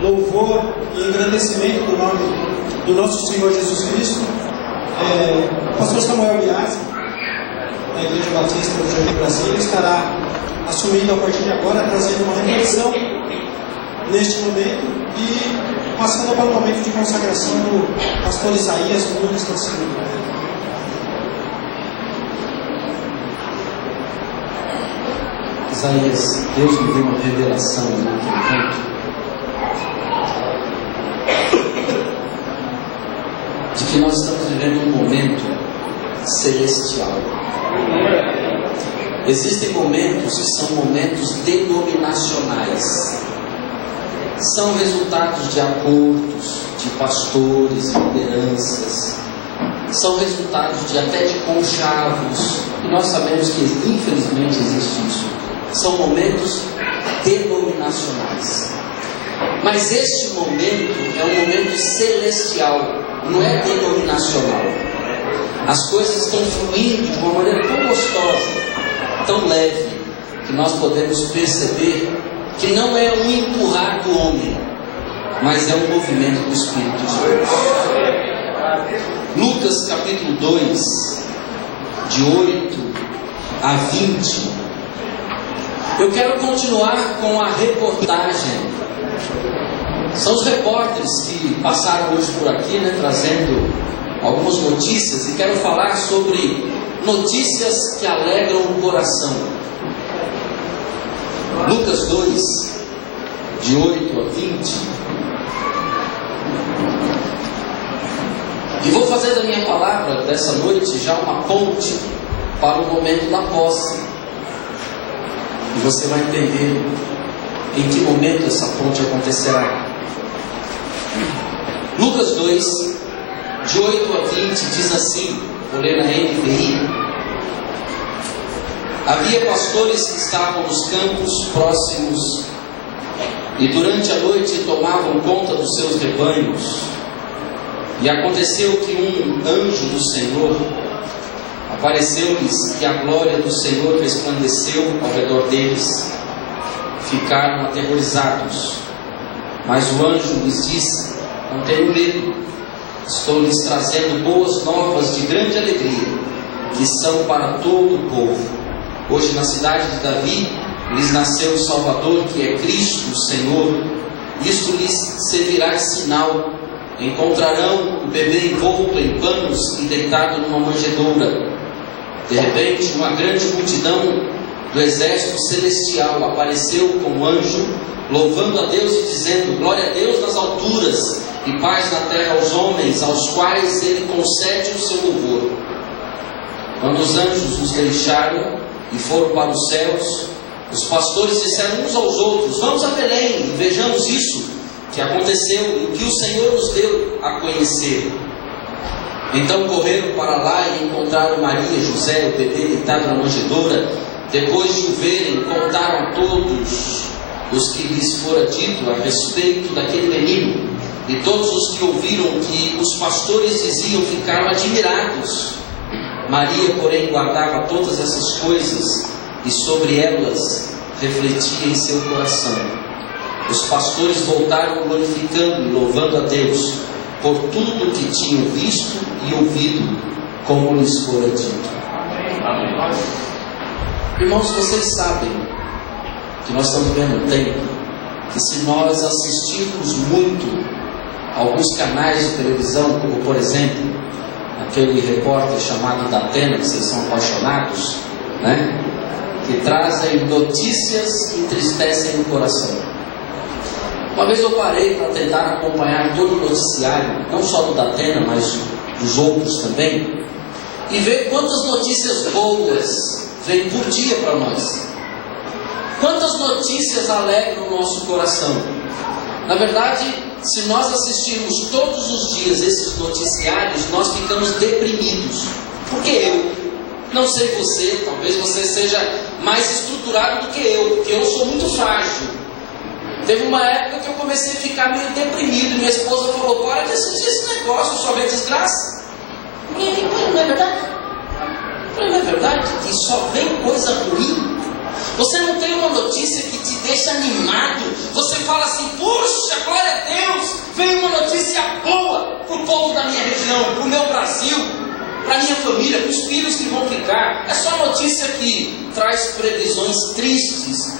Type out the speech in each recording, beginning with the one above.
louvor e engrandecimento do nome do nosso Senhor Jesus Cristo. O pastor Samuel Biasi, da Igreja Batista do Jardim Brasília, estará assumindo a partir de agora, trazendo uma reflexão neste momento e passando para o momento de consagração do pastor Isaías Nunes da Silva. Isaías, Deus me deu uma revelação naquele ponto de que nós estamos vivendo um momento celestial. Existem momentos que são momentos denominacionais. São resultados de acordos de pastores e lideranças. São resultados de até de conchavos. E nós sabemos que infelizmente existe isso. São momentos denominacionais. Mas este momento é um momento celestial, não é denominacional. As coisas estão fluindo de uma maneira tão gostosa, tão leve, que nós podemos perceber que não é um empurrar do homem, mas é um movimento do Espírito de Deus. Lucas capítulo 2, de 8 a 20. Eu quero continuar com a reportagem. São os repórteres que passaram hoje por aqui, trazendo algumas notícias, e quero falar sobre notícias que alegram o coração. Lucas 2, de 8 a 20. E vou fazer da minha palavra dessa noite já uma ponte para o momento da posse. E você vai entender em que momento essa ponte acontecerá. Lucas 2, de 8 a 20, diz assim, vou ler na NVI. Havia pastores que estavam nos campos próximos e durante a noite tomavam conta dos seus rebanhos. E aconteceu que um anjo do Senhor apareceu-lhes e a glória do Senhor resplandeceu ao redor deles. Ficaram aterrorizados. Mas o anjo lhes disse: não tenham medo, estou lhes trazendo boas novas de grande alegria, que são para todo o povo. Hoje na cidade de Davi lhes nasceu o Salvador, que é Cristo o Senhor. Isto lhes servirá de sinal: encontrarão o bebê envolto em panos e deitado numa manjedoura. De repente, uma grande multidão do exército celestial apareceu como anjo, louvando a Deus e dizendo: glória a Deus nas alturas e paz na terra aos homens, aos quais Ele concede o seu louvor. Quando os anjos os deixaram e foram para os céus, os pastores disseram uns aos outros: vamos a Belém e vejamos isso que aconteceu e que o Senhor nos deu a conhecer. Então correram para lá e encontraram Maria, José, o bebê deitado na manjedoura. Depois de o verem, contaram a todos os que lhes fora dito a respeito daquele menino. E todos os que ouviram que os pastores diziam ficaram admirados. Maria, porém, guardava todas essas coisas e sobre elas refletia em seu coração. Os pastores voltaram glorificando e louvando a Deus por tudo que tinham visto e ouvido, como lhes fora dito. Irmãos, vocês sabem que nós estamos vivendo um tempo que, se nós assistirmos muito alguns canais de televisão, como por exemplo aquele repórter chamado Datena, que vocês são apaixonados, que trazem notícias que entristecem o coração. Uma vez eu parei para tentar acompanhar todo o noticiário, não só do Datena, mas dos outros também, e ver quantas notícias boas vêm por dia para nós. Quantas notícias alegram o nosso coração. Na verdade, se nós assistirmos todos os dias esses noticiários, nós ficamos deprimidos. Porque eu, não sei você, talvez você seja mais estruturado do que eu, porque eu sou muito frágil. Teve uma época que eu comecei a ficar meio deprimido e minha esposa falou: para de assistir esse negócio, só vê desgraça. E eu falei: não é verdade? Eu falei: não é verdade que só vem coisa ruim? Você não tem uma notícia que te deixa animado? Você fala assim: puxa, glória a povo da minha região, para o meu Brasil, para a minha família, para os filhos que vão ficar. É só notícia que traz previsões tristes.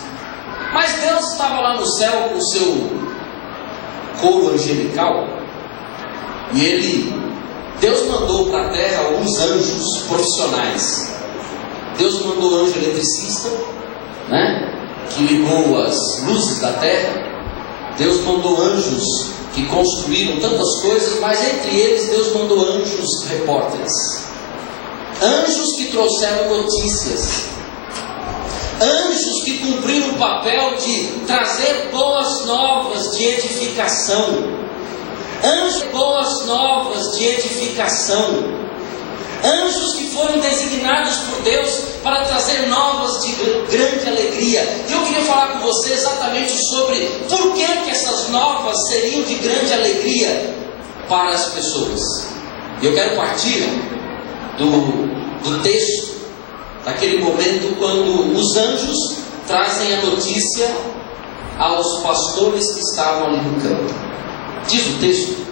Mas Deus estava lá no céu com o seu coro angelical, e Deus mandou para a terra alguns anjos profissionais. Deus mandou o anjo eletricista, né, que ligou as luzes da terra. Deus mandou anjos que construíram tantas coisas, mas entre eles Deus mandou anjos repórteres, anjos que trouxeram notícias, anjos que cumpriram o papel de trazer boas novas de edificação, anjos boas novas de edificação, anjos que foram designados por Deus para trazer novas de grande alegria. E eu queria falar com você exatamente sobre por que essas novas seriam de grande alegria para as pessoas. Eu quero partir do texto, daquele momento quando os anjos trazem a notícia aos pastores que estavam ali no campo. Diz o texto,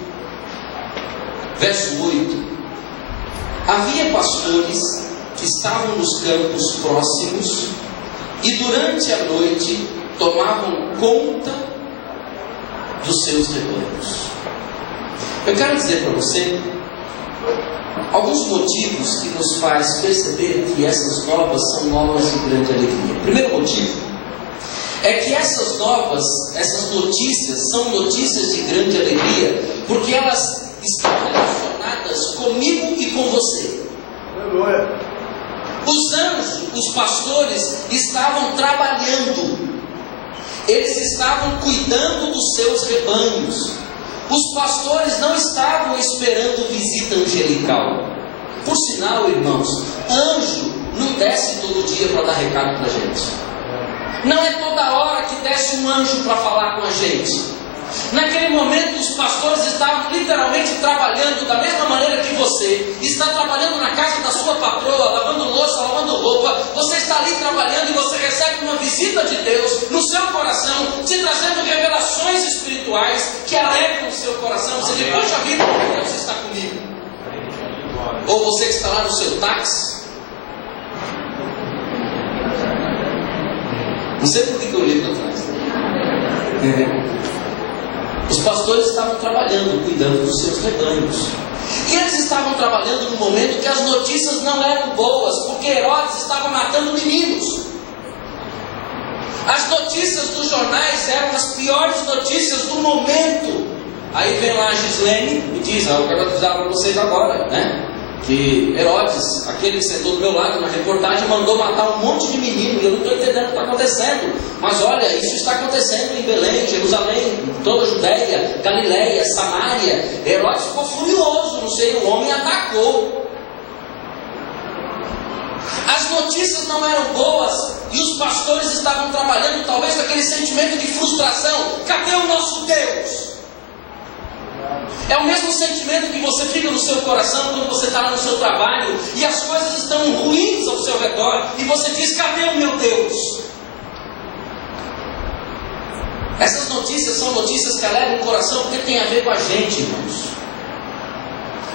verso 8: havia pastores que estavam nos campos próximos e durante a noite tomavam conta dos seus rebanhos. Eu quero dizer para você alguns motivos que nos faz perceber que essas novas são novas de grande alegria. O primeiro motivo é que essas novas, essas notícias são notícias de grande alegria porque elas estão relacionadas comigo e com você. Os anjos, os pastores, estavam trabalhando, eles estavam cuidando dos seus rebanhos. Os pastores não estavam esperando visita angelical. Por sinal, irmãos, anjo não desce todo dia para dar recado para a gente. Não é toda hora que desce um anjo para falar com a gente. Naquele momento os pastores estavam literalmente trabalhando da mesma maneira que você está trabalhando na casa da sua patroa, lavando louça, lavando roupa. Você está ali trabalhando e você recebe uma visita de Deus no seu coração, te trazendo revelações espirituais que alegram o seu coração. Você diz, poxa vida, Deus está comigo. Ou você que está lá no seu táxi. Não sei por que eu olhei para trás. Os pastores estavam trabalhando, cuidando dos seus rebanhos. E eles estavam trabalhando no momento que as notícias não eram boas, porque Herodes estava matando meninos. As notícias dos jornais eram as piores notícias do momento. Aí vem lá a Gislene e diz, eu quero avisar para vocês agora, né? Que Herodes, aquele que sentou do meu lado na reportagem, mandou matar um monte de menino, e eu não estou entendendo o que está acontecendo. Mas olha, isso está acontecendo em Belém, Jerusalém, toda a Judéia, Galiléia, Samaria. Herodes ficou furioso, não sei, o homem atacou. As notícias não eram boas, e os pastores estavam trabalhando talvez com aquele sentimento de frustração. Cadê o nosso Deus? É o mesmo sentimento que você fica no seu coração quando você está lá no seu trabalho e as coisas estão ruins ao seu redor e você diz, cadê o meu Deus? Essas notícias são notícias que alegram o coração porque tem a ver com a gente, irmãos.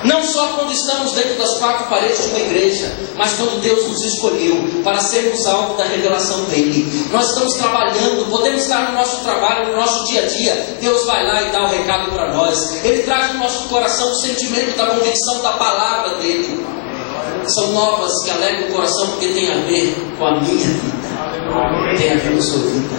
Não só quando estamos dentro das quatro paredes de uma igreja, mas quando Deus nos escolheu para sermos alvo da revelação dEle. Nós estamos trabalhando, podemos estar no nosso trabalho, no nosso dia a dia. Deus vai lá e dá o recado para nós. Ele traz no nosso coração o sentimento da convicção da palavra dEle. São novas que alegram o coração porque tem a ver com a minha vida, tem a ver com a sua vida.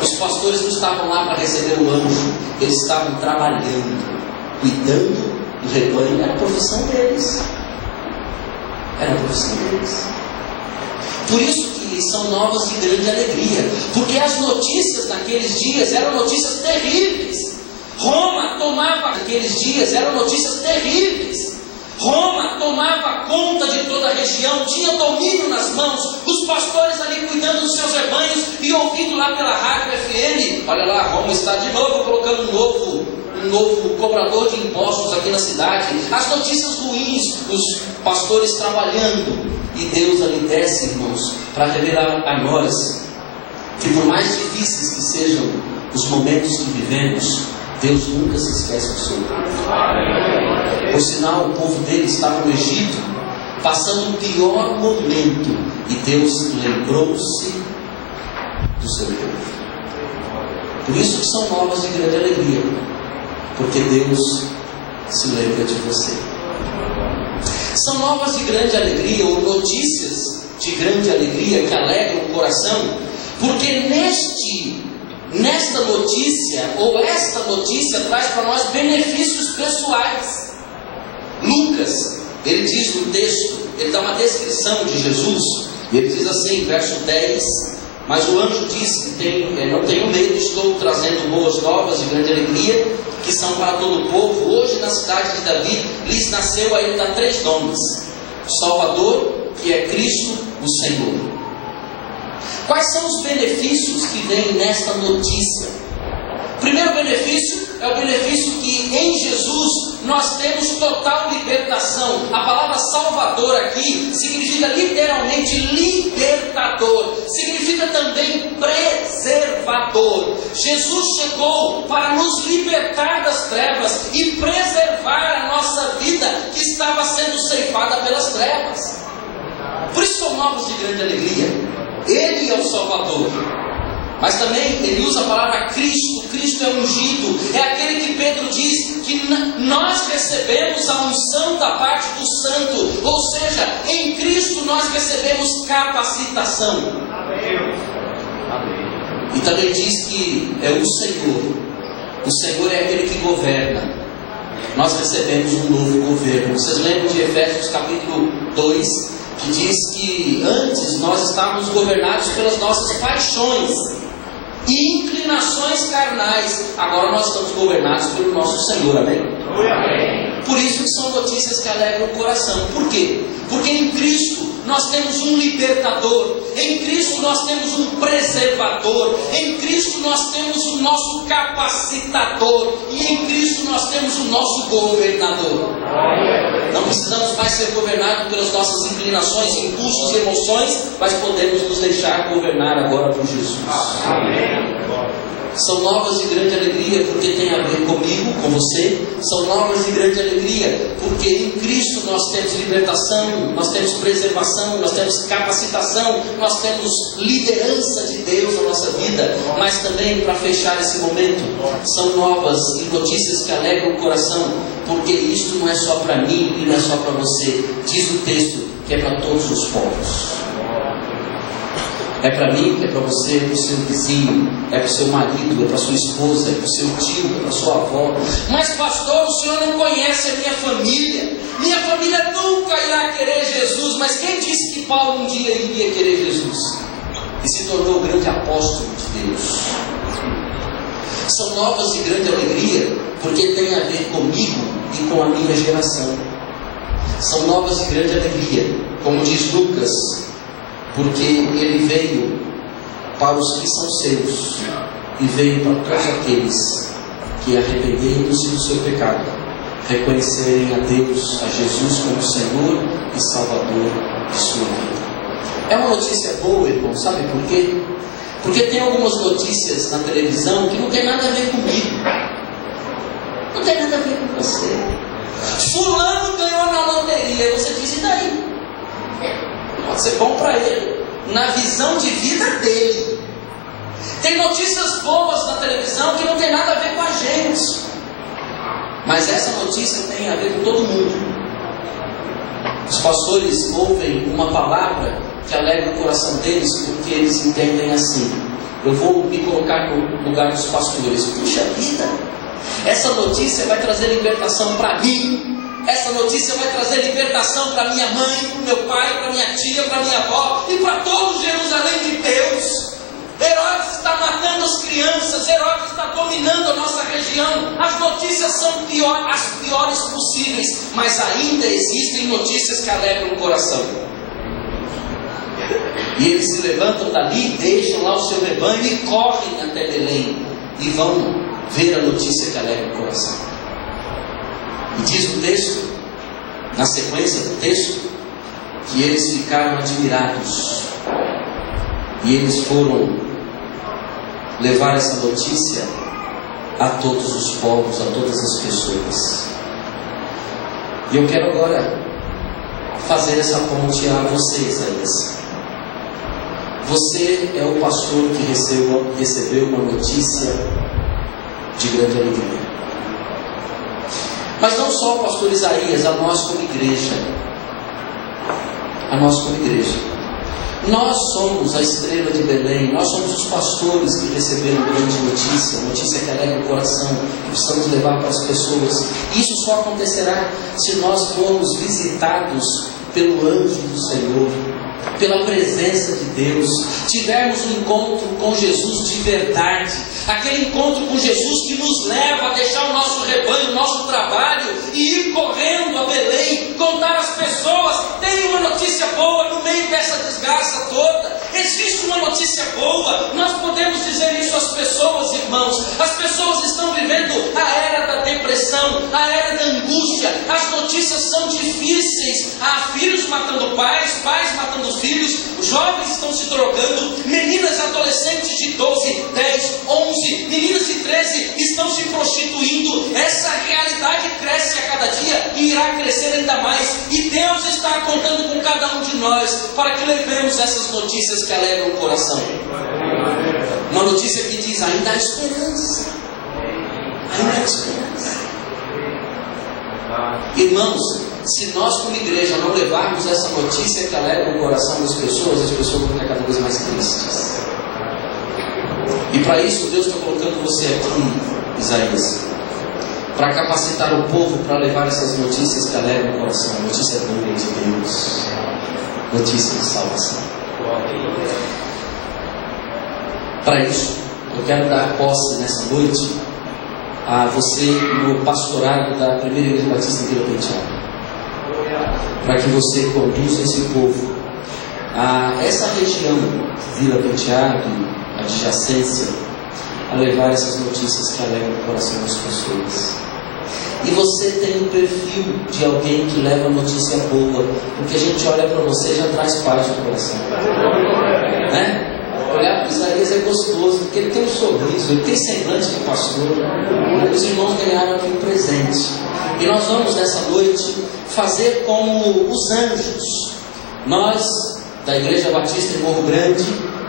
Os pastores não estavam lá para receber o anjo, eles estavam trabalhando, cuidando do rebanho. Era a profissão deles. Era a profissão deles. Por isso que são novas de grande alegria, porque as notícias naqueles dias eram notícias terríveis. Roma tomava naqueles dias, eram notícias terríveis. Roma tomava conta de toda a região, tinha domínio nas mãos, os pastores ali cuidando dos seus rebanhos e ouvindo lá pela rádio FM, olha lá, Roma está de novo colocando um novo cobrador de impostos aqui na cidade. As notícias ruins, os pastores trabalhando, e Deus ali desce, irmãos, para revelar a nós que por mais difíceis que sejam os momentos que vivemos, Deus nunca se esquece do seu povo. Por sinal, o povo dele estava no Egito, passando o pior momento, e Deus lembrou-se do seu povo. Por isso que são novas de grande alegria, porque Deus se lembra de você. São novas de grande alegria, ou notícias de grande alegria que alegram o coração, porque nesta notícia, ou esta notícia, traz para nós benefícios pessoais. Lucas, ele diz no texto, ele dá uma descrição de Jesus, e ele diz assim, verso 10: mas o anjo disse: não tenho medo, estou trazendo boas novas de grande alegria, que são para todo o povo. Hoje na cidade de Davi lhes nasceu ainda 3 nomes: o Salvador, que é Cristo, o Senhor. Quais são os benefícios que vêm nesta notícia? O primeiro benefício é o benefício que em Jesus nós temos total libertação. A palavra Salvador aqui significa literalmente libertador, significa também preservador. Jesus chegou para nos libertar das trevas e preservar a nossa vida que estava sendo ceifada pelas trevas. Por isso são novos de grande alegria. Ele é o Salvador. Mas também ele usa a palavra Cristo. Cristo é ungido. É aquele que Pedro diz que nós recebemos a unção da parte do Santo. Ou seja, em Cristo nós recebemos capacitação. Amém. E também diz que é o Senhor. O Senhor é aquele que governa. Nós recebemos um novo governo. Vocês lembram de Efésios capítulo 2, que diz que antes nós estávamos governados pelas nossas paixões e inclinações carnais. Agora nós estamos governados pelo nosso Senhor, amém? Por isso que são notícias que alegram o coração. Por quê? Porque em Cristo nós temos um libertador, em Cristo nós temos um preservador, em Cristo nós temos o nosso capacitador, e em Cristo nós temos o nosso governador. Não precisamos mais ser governados pelas nossas inclinações, impulsos e emoções, mas podemos nos deixar governar agora por Jesus. Amém. São novas de grande alegria porque tem a ver comigo, com você. São novas de grande alegria porque em Cristo nós temos libertação, nós temos preservação, nós temos capacitação, nós temos liderança de Deus na nossa vida. Mas também, para fechar esse momento, são novas e notícias que alegram o coração, porque isto não é só para mim e não é só para você. Diz o texto que é para todos os povos. É para mim, é para você, é para o seu vizinho, é para o seu marido, é para a sua esposa, é para o seu tio, é para a sua avó. Mas pastor, o senhor não conhece a minha família. Minha família nunca irá querer Jesus. Mas quem disse que Paulo um dia iria querer Jesus? E se tornou o grande apóstolo de Deus. São novas de grande alegria porque tem a ver comigo e com a minha geração. São novas de grande alegria, como diz Lucas, porque ele veio para os que são seus e veio para todos aqueles que, arrependendo-se do seu pecado, reconhecerem a Deus, a Jesus como Senhor e Salvador de sua vida. É uma notícia boa, irmão, sabe por quê? Porque tem algumas notícias na televisão que não tem nada a ver comigo, não tem nada a ver com você. Fulano ganhou na loteria, você diz: e daí? Pode ser bom para ele, na visão de vida dele. Tem notícias boas na televisão que não tem nada a ver com a gente, mas essa notícia tem a ver com todo mundo. Os pastores ouvem uma palavra que alegra o coração deles, porque eles entendem assim: eu vou me colocar no lugar dos pastores. Puxa vida, essa notícia vai trazer libertação para mim. Essa notícia vai trazer libertação para minha mãe, para meu pai, para minha tia, para minha avó e para todo Jerusalém de Deus. Herodes está matando as crianças, Herodes está dominando a nossa região. As notícias são as piores possíveis, mas ainda existem notícias que alegram o coração. E eles se levantam dali, deixam lá o seu rebanho e correm até Belém e vão ver a notícia que alegra o coração. E diz o texto, na sequência do texto, que eles ficaram admirados. E eles foram levar essa notícia a todos os povos, a todas as pessoas. E eu quero agora fazer essa ponte a você, Isaías. Você é o pastor que recebeu uma notícia de grande alegria. Mas não só o pastor Isaías, a nós como igreja. A nós como igreja. Nós somos a estrela de Belém, nós somos os pastores que receberam grande notícia, notícia que alegra o coração, que precisamos levar para as pessoas. Isso só acontecerá se nós formos visitados pelo anjo do Senhor, pela presença de Deus, tivermos um encontro com Jesus de verdade, aquele encontro com Jesus que nos leva a deixar o nosso rebanho, o nosso trabalho e ir correndo a Belém, contar às pessoas: tem uma notícia boa no meio dessa desgraça toda, existe uma notícia boa. Nós podemos dizer isso às pessoas, irmãos. As pessoas estão vivendo a era da depressão, a era da angústia, as notícias são difíceis. Há filhos matando pais, pais matando filhos, jovens estão se drogando, meninas adolescentes de 12, 10, 11, meninas de 13 estão se prostituindo. Essa realidade cresce a cada dia e irá crescer ainda mais. E Deus está contando com cada um de nós para que levemos essas notícias que alegram o coração. Uma notícia que diz: ainda há esperança. Ainda há esperança. Irmãos, se nós como igreja não levarmos essa notícia que alegra o coração das pessoas, as pessoas vão ficar cada vez mais tristes. E para isso Deus está colocando você aqui, Isaías, para capacitar o povo para levar essas notícias que alegram o coração. Notícia boa de Deus, notícia de salvação. Para isso, eu quero dar posse nessa noite a você no pastorado da Primeira Igreja Batista em Vila Penteado, para que você conduza esse povo a essa região, Vila Penteado e adjacência, a levar essas notícias que alegram o coração das pessoas. E você tem um perfil de alguém que leva notícia boa, porque a gente olha para você e já traz paz no coração, né? Olhar para Isaías é gostoso, porque ele tem um sorriso, ele tem semblante de pastor. Os irmãos ganharam aqui um presente. E nós vamos nessa noite fazer como os anjos. Nós da Igreja Batista em Morro Grande,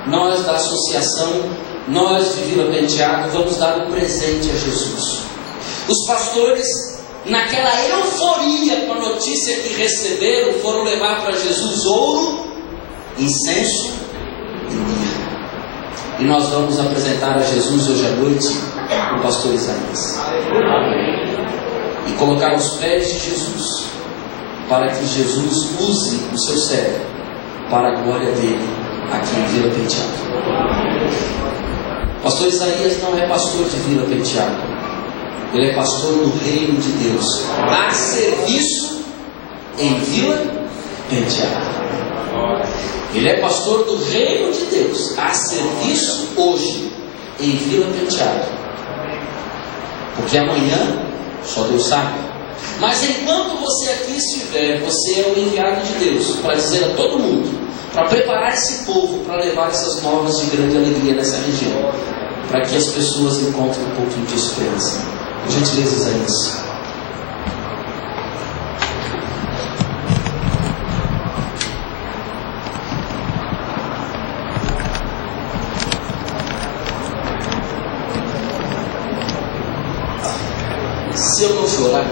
nós da associação, nós de Vila Penteado, vamos dar um presente a Jesus. Os pastores, naquela euforia com a notícia que receberam, foram levar para Jesus ouro, incenso e mirra. E nós vamos apresentar a Jesus hoje à noite o pastor Isaías. E colocar aos pés de Jesus, para que Jesus use o seu servo para a glória dele aqui em Vila Penteado. Pastor Isaías não é pastor de Vila Penteado. Ele é pastor do reino de Deus, a serviço em Vila Penteado. Ele é pastor do reino de Deus, a serviço hoje em Vila Penteado. Porque amanhã só Deus sabe. Mas enquanto você aqui estiver, você é o enviado de Deus para dizer a todo mundo, para preparar esse povo para levar essas novas de grande alegria nessa região, para que as pessoas encontrem um pouquinho de esperança. Por gentileza, Isaías. Se eu não chorar,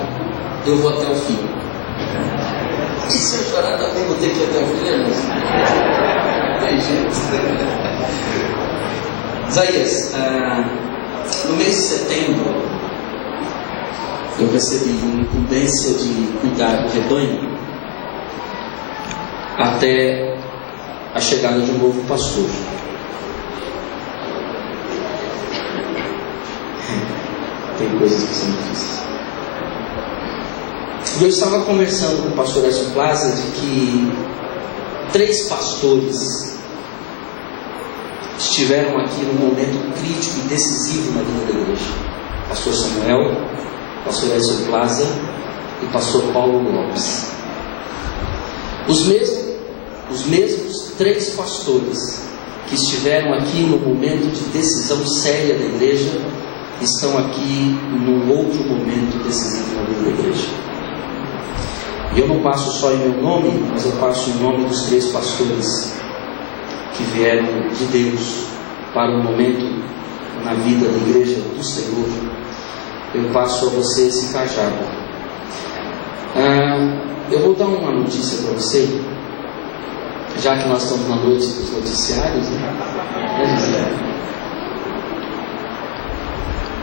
eu vou até o fim. E se eu chorar também vou ter que ir até o fim, né, irmãos? Tem jeito. Isaías, no mês de setembro, eu recebi incumbência de cuidar do rebanho até a chegada de um novo pastor. Tem coisas que são difíceis. E eu estava conversando com o pastor Edson Plaza de que 3 pastores estiveram aqui num momento crítico e decisivo na vida da igreja: pastor Samuel, pastor Edson Plaza e pastor Paulo Lopes. Os mesmos 3 pastores que estiveram aqui no momento de decisão séria da igreja estão aqui num outro momento decisivo na vida da igreja. E eu não passo só em meu nome, mas eu passo em nome dos 3 pastores que vieram de Deus para um momento na vida da igreja do Senhor. Eu passo a você esse cajado. Eu vou dar uma notícia para você, já que nós estamos na noite dos noticiários, né?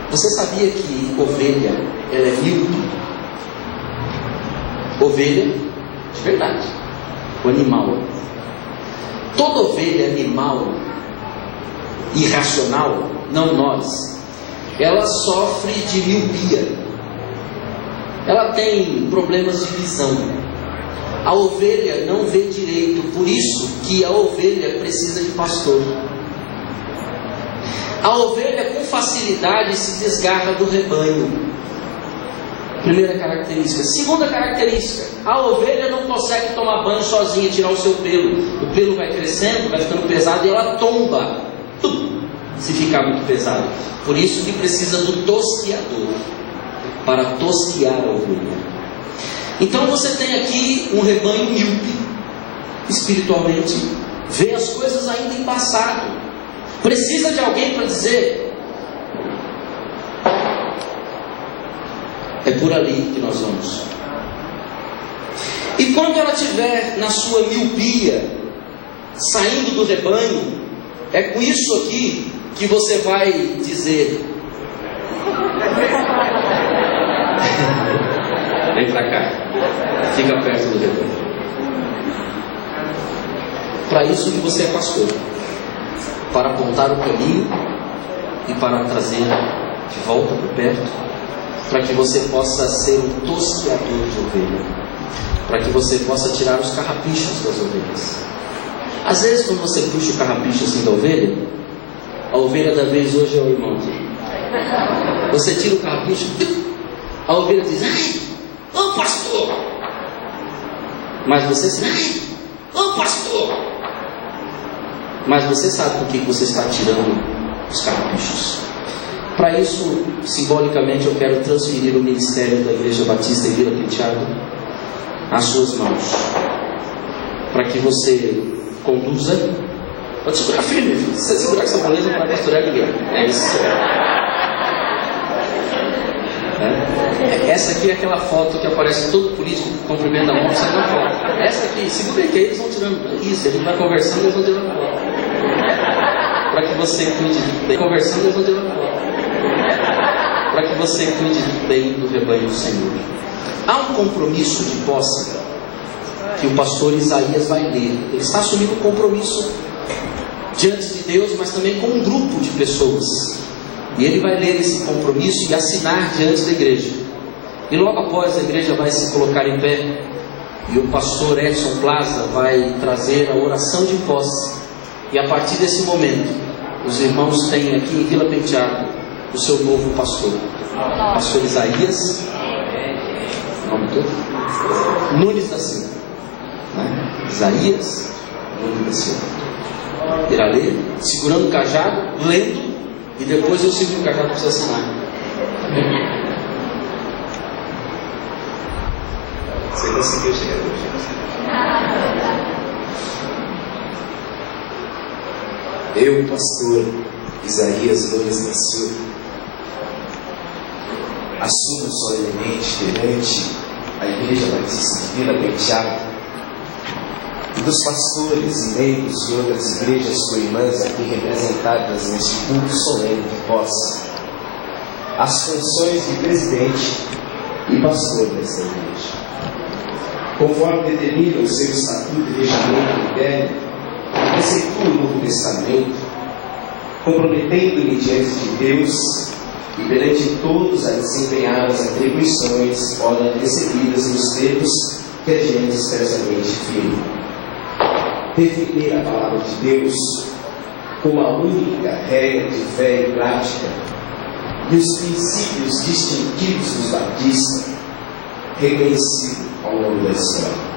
Você sabia que ovelha, ela é míope? Ovelha, de verdade, o animal. Toda ovelha animal, irracional, não nós, ela sofre de miopia. Ela tem problemas de visão. A ovelha não vê direito, por isso que a ovelha precisa de pastor. A ovelha com facilidade se desgarra do rebanho. Primeira característica. Segunda característica, a ovelha não consegue tomar banho sozinha e tirar o seu pelo. O pelo vai crescendo, vai ficando pesado e ela tomba se ficar muito pesado. Por isso que precisa do tosquiador para tosquiar a ovelha. Então você tem aqui um rebanho míope, espiritualmente, vê as coisas ainda em passado. Precisa de alguém para dizer: é por ali que nós vamos. E quando ela estiver na sua miopia, saindo do rebanho, é com isso aqui que você vai dizer: vem para cá, fica perto do rebanho. Para isso que você é pastor, para apontar o caminho e para trazer de volta para perto, para que você possa ser um tosquiador de ovelha, para que você possa tirar os carrapichos das ovelhas. Às vezes, quando você puxa o carrapicho assim da ovelha, a ovelha da vez hoje é o irmão aqui. Você tira o carrapicho, a ovelha diz: ai, ô pastor! Mas você diz: ai, ô pastor! Mas você sabe por que você está tirando os carrapichos. Para isso, simbolicamente, eu quero transferir o ministério da Igreja Batista em Vila Penteado às suas mãos, para que você conduza. Pode segurar firme, filho. Se você segurar essa moleza, não vai pastorear ninguém. É isso. Essa aqui é aquela foto que aparece todo político que cumprimenta a mão, sai na foto. Essa aqui, segura aí, que aí eles vão tirando. Isso, a gente vai conversando e eles vão tirando a foto. Para que você cuide bem. Conversando, eles vão tirando a foto. Para que você cuide bem do rebanho do Senhor. Há um compromisso de posse que o pastor Isaías vai ler. Ele está assumindo um compromisso diante de Deus, mas também com um grupo de pessoas. E ele vai ler esse compromisso e assinar diante da igreja. E logo após a igreja vai se colocar em pé, e o pastor Edson Plaza vai trazer a oração de posse. E a partir desse momento, os irmãos têm aqui em Vila Penteado o seu novo pastor. Pastor Isaías, nome todo? Nunes da Silva. Isaías Nunes da Silva. Irá ler, segurando o cajado, lendo, e depois eu seguro o cajado para você assinar. Você conseguiu chegar hoje. Eu, pastor Isaías Nunes da Silva, assumo solenemente perante a Igreja Batista de Vila Penteado e dos pastores e membros de outras igrejas co-irmãs aqui representadas neste culto solene de posse, as funções de presidente e pastor desta igreja. Conforme determina o seu estatuto e regimento interno, executo o Novo Testamento, comprometendo-me diante de Deus e perante todos a desempenhar as atribuições ora recebidas nos termos que a gente expressamente firma. Defender a palavra de Deus como a única regra de fé e prática e os princípios distintivos dos batistas, reconhecido ao longo da história.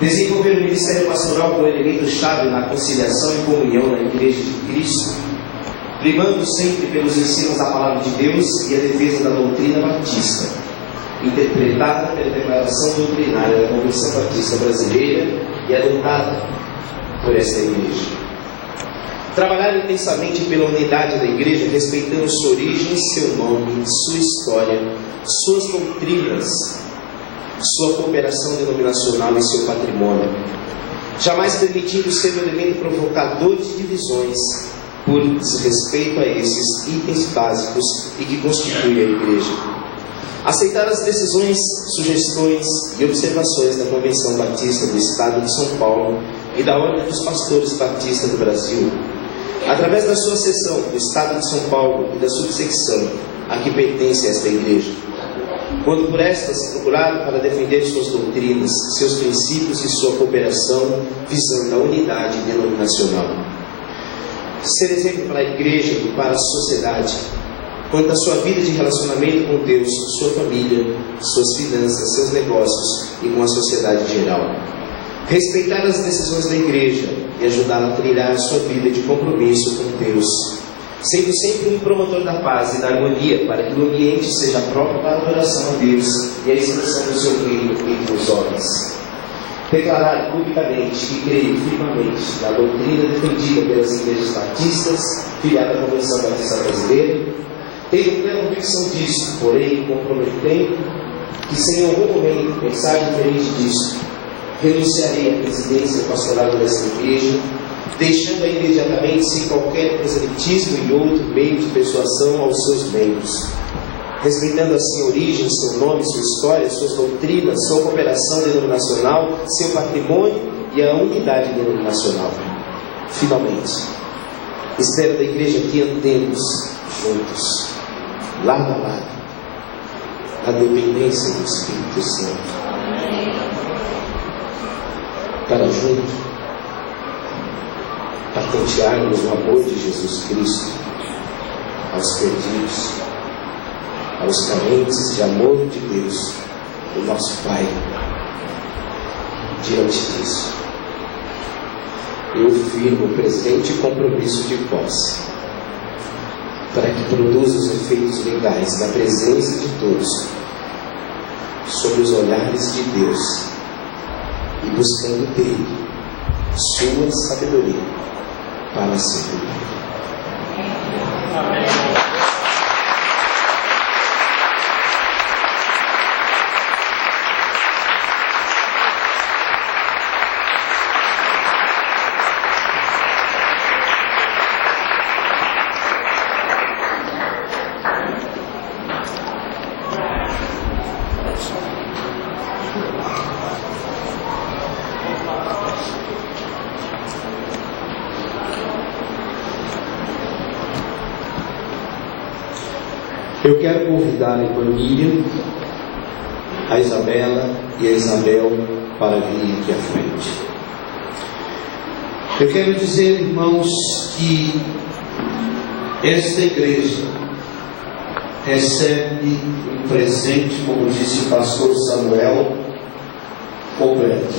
Desenvolver o ministério pastoral como elemento-chave na conciliação e comunhão na Igreja de Cristo, primando sempre pelos ensinos da Palavra de Deus e a defesa da doutrina batista, interpretada pela declaração doutrinária da Convenção Batista Brasileira e adotada por esta Igreja. Trabalhar intensamente pela unidade da Igreja, respeitando sua origem, seu nome, sua história, suas doutrinas, sua cooperação denominacional e seu patrimônio, jamais permitindo ser um elemento provocador de divisões por desrespeito a esses itens básicos e que constituem a Igreja. Aceitar as decisões, sugestões e observações da Convenção Batista do Estado de São Paulo e da Ordem dos Pastores Batistas do Brasil, através da sua seção do Estado de São Paulo e da subsecção a que pertence esta Igreja, quando por estas procurado para defender suas doutrinas, seus princípios e sua cooperação, visando a unidade denominacional. Ser exemplo para a Igreja e para a sociedade, quanto à sua vida de relacionamento com Deus, sua família, suas finanças, seus negócios e com a sociedade em geral. Respeitar as decisões da Igreja e ajudá-la a trilhar sua vida de compromisso com Deus, sendo sempre um promotor da paz e da harmonia, para que o ambiente seja próprio para a adoração a Deus e a extensão do seu reino entre os homens. Declarar publicamente que creio firmemente na doutrina defendida pelas igrejas batistas, filiada à Convenção Batista Brasileira, tenho plena convicção disso, porém comprometendo que, se em algum momento pensar diferente disso, renunciarei à presidência pastoral dessa igreja, deixando-a imediatamente sem qualquer proselitismo e outro meio de persuasão aos seus membros, respeitando assim a origem, seu nome, sua história, suas doutrinas, sua cooperação denominacional, seu patrimônio e a unidade denominacional. Finalmente, espero da igreja que andemos juntos, lado a lado, na dependência do Espírito Santo, para junto patentearmos o amor de Jesus Cristo aos perdidos, aos carentes de amor de Deus, o nosso Pai. Diante disso, eu firmo o presente compromisso de posse, para que produza os efeitos legais na presença de todos, sob os olhares de Deus, e buscando dele sua sabedoria para sempre. Amém. Eu quero convidar a irmã Miriam, a Isabela e a Isabel para vir aqui à frente. Eu quero dizer, irmãos, que esta igreja recebe um presente, como disse o pastor Samuel, completo.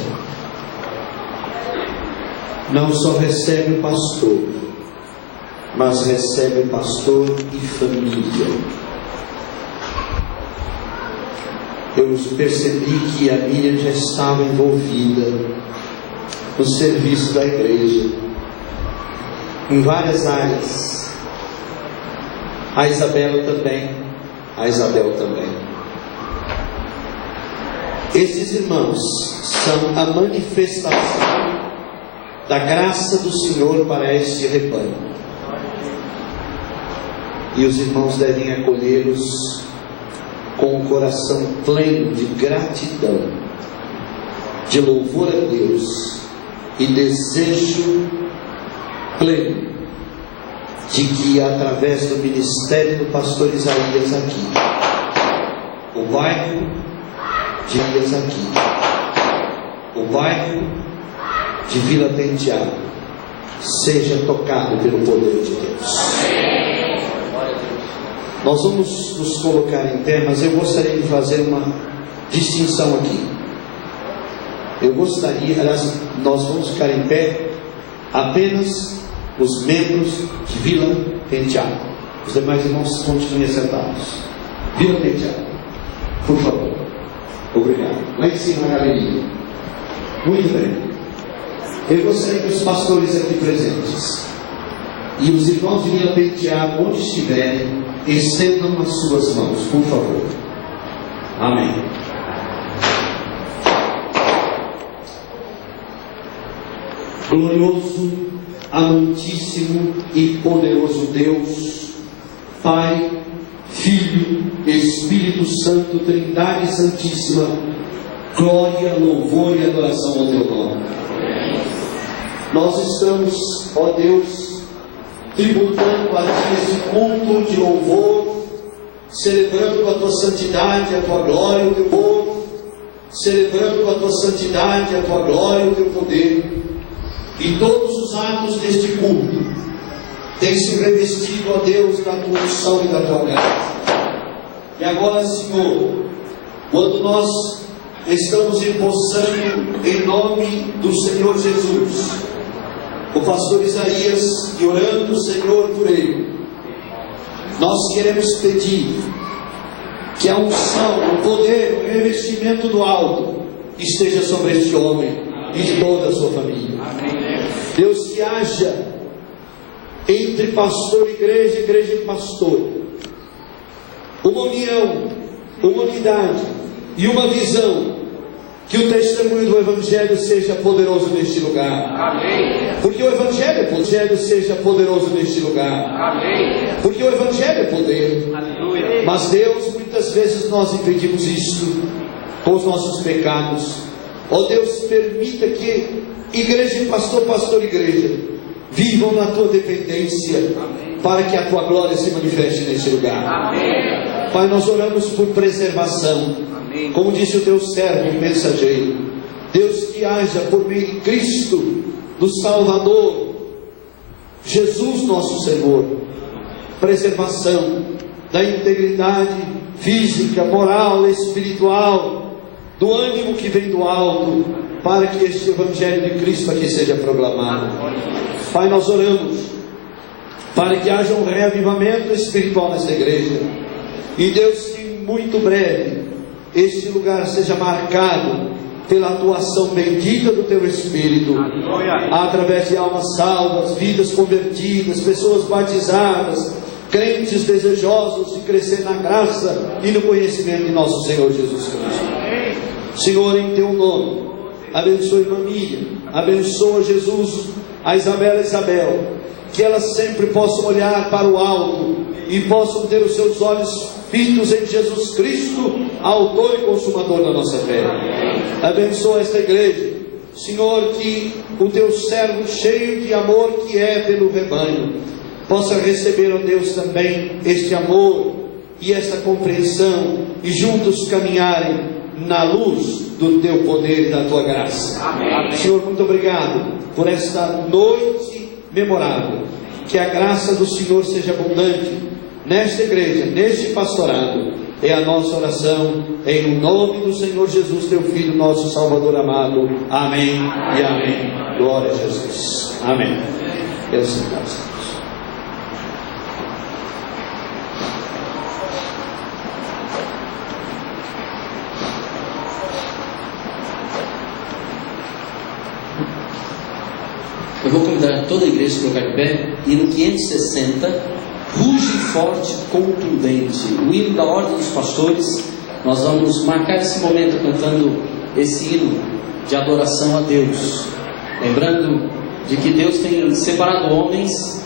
Não só recebe o pastor, mas recebe o pastor e família. Eu percebi que a Miriam já estava envolvida no serviço da igreja, em várias áreas. A Isabela também, a Isabel também. Esses irmãos são a manifestação da graça do Senhor para este rebanho. E os irmãos devem acolhê-los com um coração pleno de gratidão, de louvor a Deus e desejo pleno de que, através do ministério do pastor Isaías aqui, o bairro de Isaías aqui, o bairro de Vila Penteado, seja tocado pelo poder de Deus. Nós vamos nos colocar em pé, mas eu gostaria de fazer uma distinção aqui. Nós vamos ficar em pé apenas os membros de Vila Penteado. Os demais irmãos continuem sentados. Vila Penteado, por favor. Obrigado. Lá em cima na galeria. Muito bem. Eu gostaria que os pastores aqui presentes e os irmãos de Vila Penteado, onde estiverem, estendam as suas mãos, por favor. Amém. Glorioso, amantíssimo e poderoso Deus, Pai, Filho, Espírito Santo, Trindade Santíssima, glória, louvor e adoração ao teu nome. Nós estamos, ó Deus, tributando a ti esse culto de louvor, celebrando a tua santidade, a tua glória, o teu povo, celebrando a tua santidade, a tua glória, o teu poder. E todos os atos deste culto têm se revestido, ó Deus, da tua unção e da tua graça. E agora, Senhor, quando nós estamos empossando em nome do Senhor Jesus o pastor Isaías e orando, Senhor, por ele, nós queremos pedir que a unção, o poder, o revestimento do alto esteja sobre este homem e de toda a sua família. Deus, que haja entre pastor e igreja e pastor, uma união, uma unidade e uma visão, que o testemunho do Evangelho seja poderoso neste lugar. Amém. Porque o Evangelho seja poderoso neste lugar. Amém. Porque o Evangelho é poder. Aleluia. Mas Deus, muitas vezes nós impedimos isto com os nossos pecados. Ó Deus, permita que igreja e pastor e igreja vivam na tua dependência. Amém. Para que a tua glória se manifeste neste lugar. Amém. Pai, nós oramos por preservação. Amém. Como disse o teu servo mensageiro, Deus, que haja por meio de Cristo, do Salvador, Jesus nosso Senhor, preservação da integridade física, moral, espiritual, do ânimo que vem do alto, para que este Evangelho de Cristo aqui seja proclamado. Pai, nós oramos para que haja um reavivamento espiritual nesta igreja, e Deus, que muito breve este lugar seja marcado pela atuação bendita do teu Espírito, através de almas salvas, vidas convertidas, pessoas batizadas, crentes desejosos de crescer na graça e no conhecimento de nosso Senhor Jesus Cristo. Senhor, em teu nome, abençoe a família, abençoa Jesus, a Isabel, que elas sempre possam olhar para o alto e possam ter os seus olhos fitos em Jesus Cristo, autor e consumador da nossa fé. Abençoa esta igreja, Senhor, que o teu servo cheio de amor que é pelo rebanho possa receber, ó Deus, também este amor e esta compreensão, e juntos caminharem na luz do teu poder e da tua graça. Amém. Senhor, muito obrigado por esta noite memorável. Que a graça do Senhor seja abundante nesta igreja, neste pastorado. É a nossa oração, em nome do Senhor Jesus, teu Filho, nosso Salvador amado. Amém e amém. Glória a Jesus. Amém. Deus te abençoe. Eu vou convidar toda a igreja a colocar de pé, e no 560, ruge forte, contundente, o hino da Ordem dos Pastores. Nós vamos marcar esse momento cantando esse hino de adoração a Deus, lembrando de que Deus tem separado homens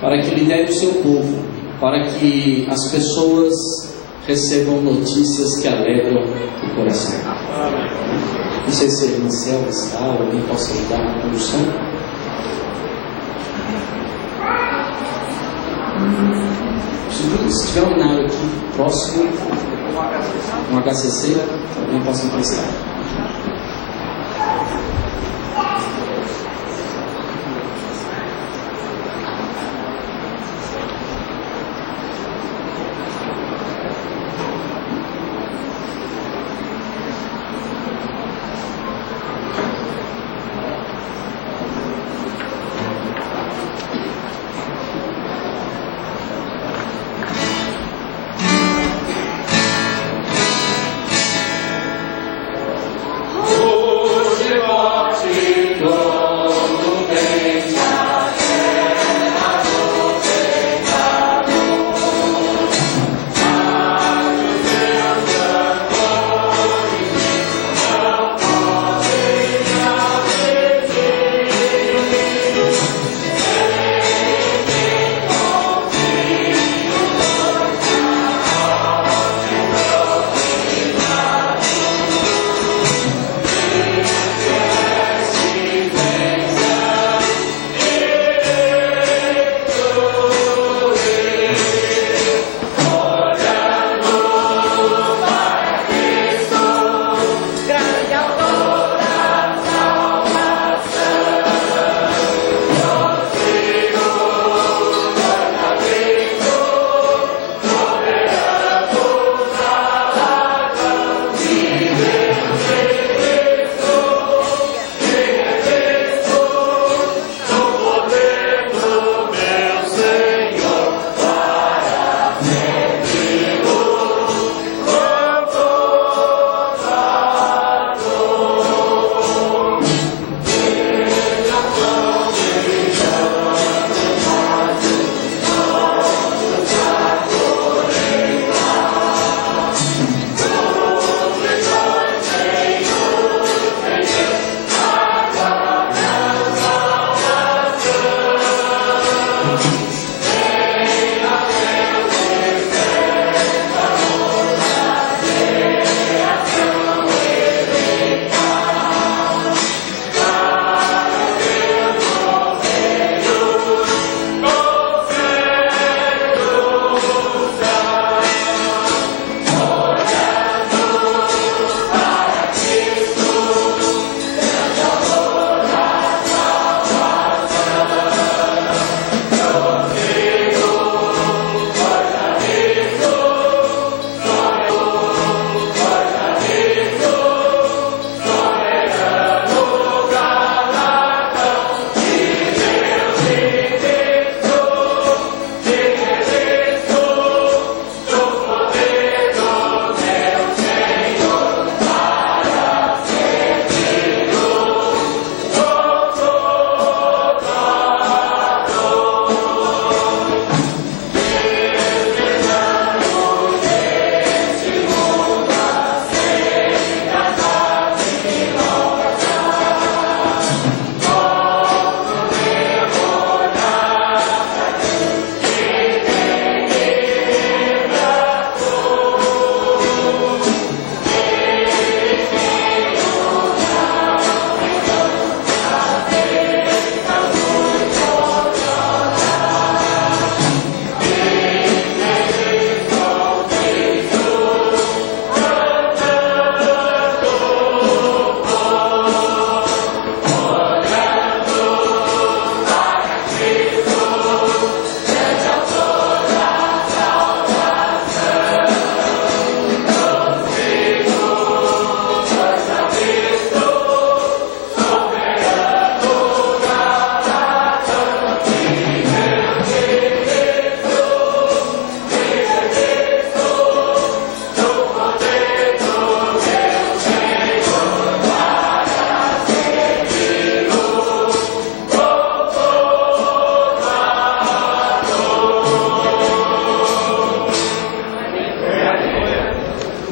para que liderem o seu povo, para que as pessoas recebam notícias que alegram o coração. Não sei se a irmã Selva está, ou alguém possa ajudar na condução. Se tiver um inário aqui próximo, um HCC, alguém possa emprestar.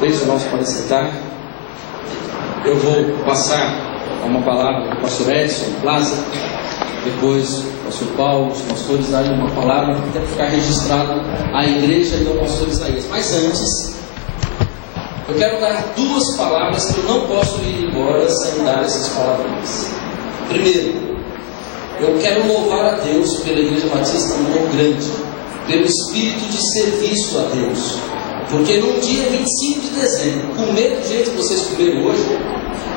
Três irmãos podem sentar. Eu vou passar uma palavra do pastor Edson Plaza, depois o pastor Paulo, os pastores darem uma palavra para ficar registrado a igreja e o pastor Isaías. Mas antes, eu quero dar duas palavras que eu não posso ir embora sem dar essas palavras. Primeiro, eu quero louvar a Deus pela Igreja Batista Morro Grande, pelo espírito de serviço a Deus. Porque no dia 25 de dezembro, comer do jeito que vocês comeram hoje,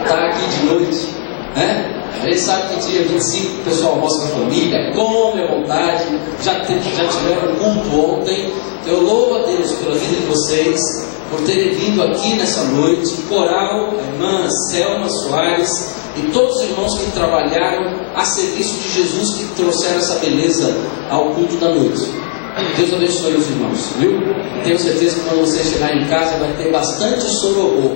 está aqui de noite, né? A gente sabe que dia 25 o pessoal almoça com a família, come à vontade, já tiveram culto ontem. Então eu louvo a Deus pela vida de vocês, por terem vindo aqui nessa noite, coral, a irmã Selma Soares e todos os irmãos que trabalharam a serviço de Jesus, que trouxeram essa beleza ao culto da noite. Deus abençoe os irmãos, viu? Tenho certeza que quando você chegar em casa vai ter bastante sorobô,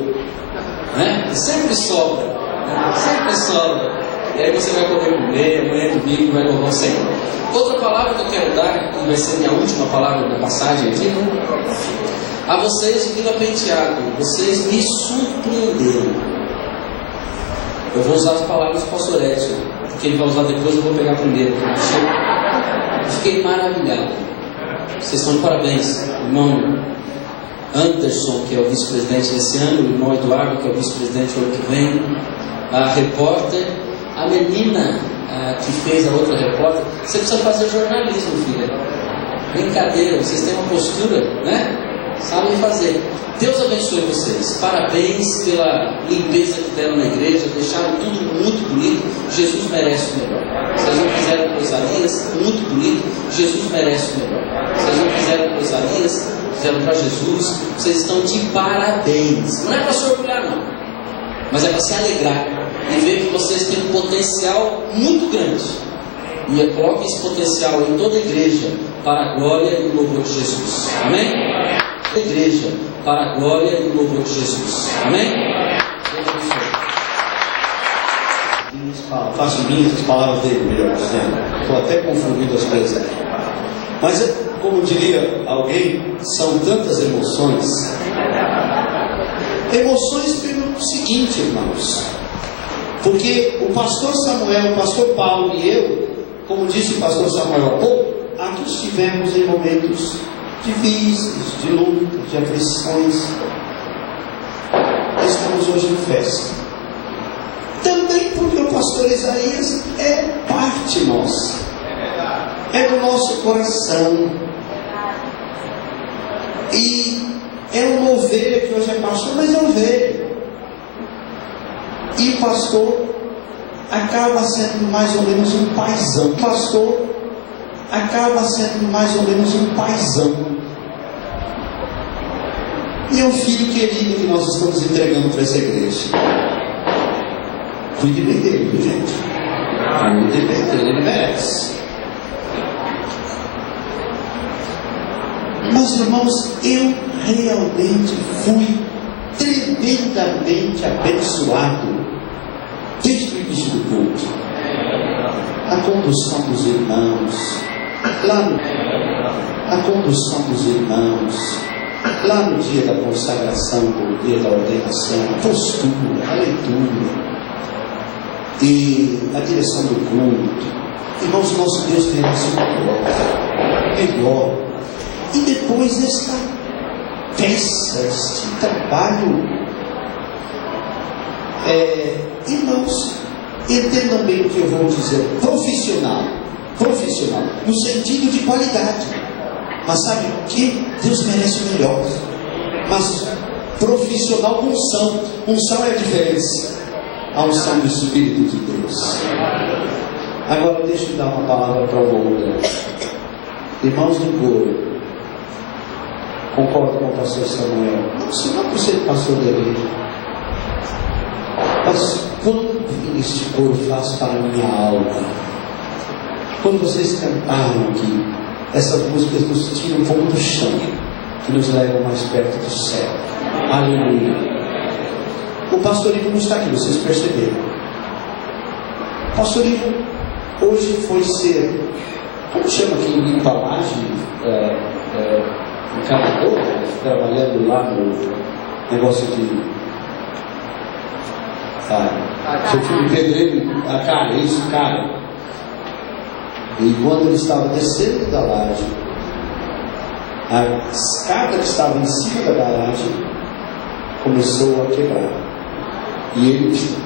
né? Sempre sobra, né? Sempre sobra. E aí você vai poder comer, amanhã domingo vai louvar o Senhor. Outra palavra que eu quero dar, e vai ser minha última palavra da passagem aqui, a vocês de Vila Penteado, vocês me surpreenderam. Eu vou usar as palavras do pastor Edson, porque ele vai usar depois, eu vou pegar primeiro. Eu fiquei maravilhado. Vocês estão de parabéns, irmão Anderson, que é o vice-presidente desse ano, o irmão Eduardo, que é o vice-presidente do ano que vem, a repórter, a menina que fez a outra repórter. Você precisa fazer jornalismo, filha. Brincadeira, vocês têm uma postura, né? Sabem fazer. Deus abençoe vocês. Parabéns pela limpeza que deram na igreja, deixaram tudo muito bonito. Jesus merece o melhor. Vocês não fizeram com Isaías, muito bonito. Jesus merece o melhor. Vocês não fizeram com Isaías, fizeram para Jesus. Vocês estão de parabéns. Não é para se orgulhar, não, mas é para se alegrar e ver que vocês têm um potencial muito grande. E coloque esse potencial em toda a igreja para a glória e o louvor de Jesus. Amém? Igreja para a glória e o louvor de Jesus. Amém? Faço minhas as palavras dele, melhor dizendo. Estou até confundindo as coisas aqui. Mas, como diria alguém, são tantas emoções. Emoções pelo seguinte, irmãos. Porque o pastor Samuel, o pastor Paulo e eu, como disse o pastor Samuel há pouco, aqui estivemos em momentos difíceis, de luta, de aflições. Estamos hoje em festa. Também porque o pastor Isaías é parte nossa, é do nosso coração, e é uma ovelha que hoje é pastor, mas é ovelha. E o pastor acaba sendo mais ou menos um paizão. O pastor acaba sendo mais ou menos um paizão. E é um filho querido que nós estamos entregando para essa igreja. Cuide bem dele, viu, gente? Cuide bem dele, ele merece. Mas, irmãos, eu realmente fui tremendamente abençoado desde o início do culto. A condução dos irmãos, a condução dos irmãos, lá no dia da consagração, no dia da ordenação, a postura, a leitura e a direção do culto. Irmãos, nosso Deus merece o melhor. E depois esta peça, este trabalho, irmãos, entendam bem o que eu vou dizer, profissional, no sentido de qualidade. Mas sabe o que? Deus merece o melhor. Mas profissional com unção. Unção é a diferença. A unção do Espírito de Deus. Agora deixa eu dar uma palavra para o Lourdes. Irmãos do coro, concordo com o pastor Samuel. Não por ser pastor da igreja, mas quando este coro faz para a minha alma, quando vocês cantaram aqui, essas músicas nos tiram um pouco do chão, que nos levam mais perto do céu. Aleluia. O pastor Ivo não está aqui, vocês perceberam. O pastor Ivo hoje foi ser, como chama aqui em empalagem, encanador, trabalhando lá negócio de seu filho de pedreiro, a cara, isso, cara. E quando ele estava descendo da laje, a escada que estava em cima da garagem começou a quebrar. E ele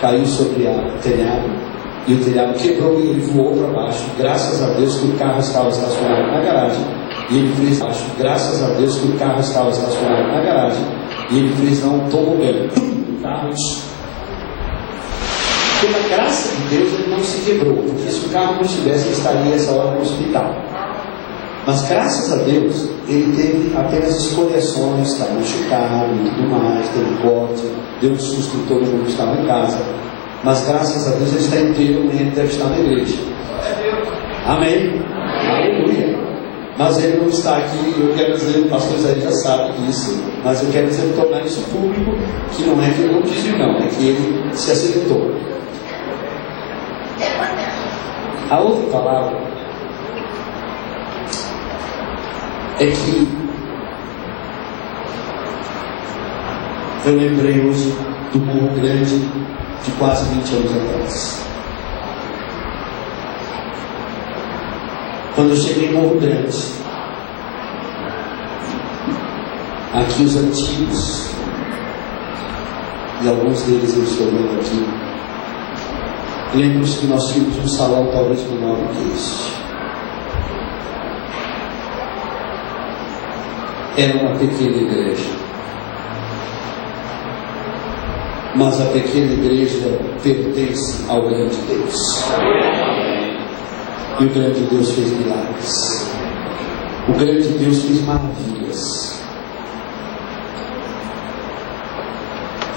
caiu sobre o telhado, e o telhado quebrou e ele voou para baixo. Graças a Deus que o carro estava estacionado na garagem. E ele fez baixo. Graças a Deus que o carro estava estacionado na garagem. E ele fez não tobogã. O carro, pela graça de Deus, ele não se quebrou, porque se o carro não estivesse, ele estaria essa hora no hospital. Mas graças a Deus, ele teve apenas escoriações, está machucado e tudo mais, teve corte, deu um susto em todo mundo que estava em casa. Mas graças a Deus ele está inteiro, ele deve estar na igreja. Amém? Aleluia. Mas ele não está aqui, eu quero dizer, o pastor Zé já sabe disso, mas eu quero dizer, tornar isso público, que não é que ele não disse não, é que ele se acidentou. A outra palavra é que eu lembrei hoje do Morro Grande de quase 20 anos atrás. Quando eu cheguei em Morro Grande, aqui os antigos, e alguns deles eu estou vendo aqui, lembro-se que nós tínhamos um salão talvez menor do que este. Era uma pequena igreja. Mas a pequena igreja pertence ao grande Deus. E o grande Deus fez milagres. O grande Deus fez maravilhas.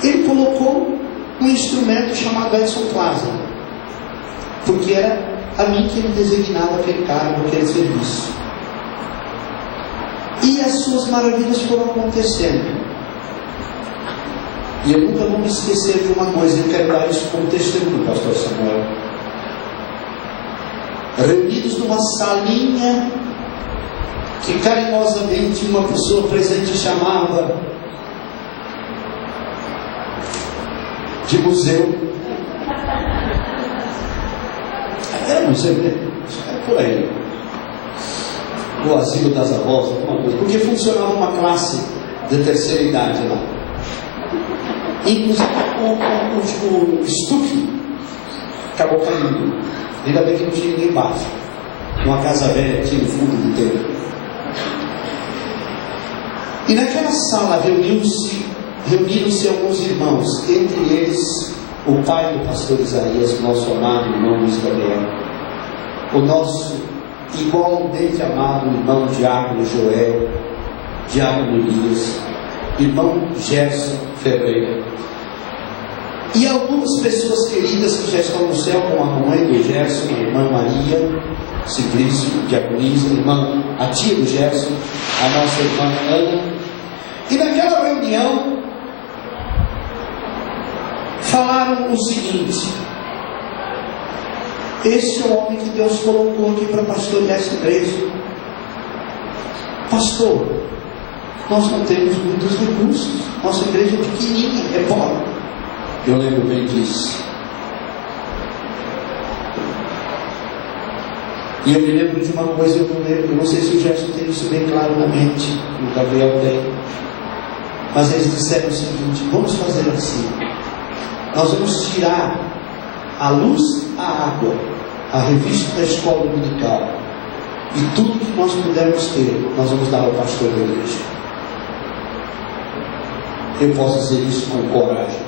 Ele colocou um instrumento chamado Edson Plaza, porque era a mim que ele designava aquele cargo, aquele serviço. E as suas maravilhas foram acontecendo. E eu nunca vou me esquecer de uma coisa, eu quero dar isso como testemunho, pastor Samuel. Reunidos numa salinha que carinhosamente uma pessoa presente chamava de museu. É museu, né? É por aí. O asilo das avós, alguma coisa. Porque funcionava uma classe de terceira idade lá. Inclusive o estuque acabou caindo. Ainda bem que não tinha ninguém embaixo. Uma casa velha aqui no fundo do templo. E naquela sala reuniram-se alguns irmãos, entre eles o pai do pastor Isaías, nosso amado irmão Luiz Gabriel, o nosso igualmente amado irmão Diácono Joel, Diácono Elias, irmão Gerson Ferreira, e algumas pessoas queridas que já estão no céu, como a mãe do Gerson, a irmã Maria Simplício, diaconisa, a tia do Gerson, a nossa irmã Ana. E naquela reunião falaram o seguinte: esse é o homem que Deus colocou aqui para pastorear essa igreja. Pastor, nós não temos muitos recursos, nossa igreja é pequenininha, é pobre. Eu lembro bem disso. E eu me lembro de uma coisa, eu não sei se o Gerson tem isso bem claro na mente, o Gabriel tem. Mas eles disseram o seguinte: vamos fazer assim, nós vamos tirar a luz, a água, a revista da escola dominical, e tudo que nós pudermos ter, nós vamos dar ao pastor da igreja. Eu posso dizer isso com coragem,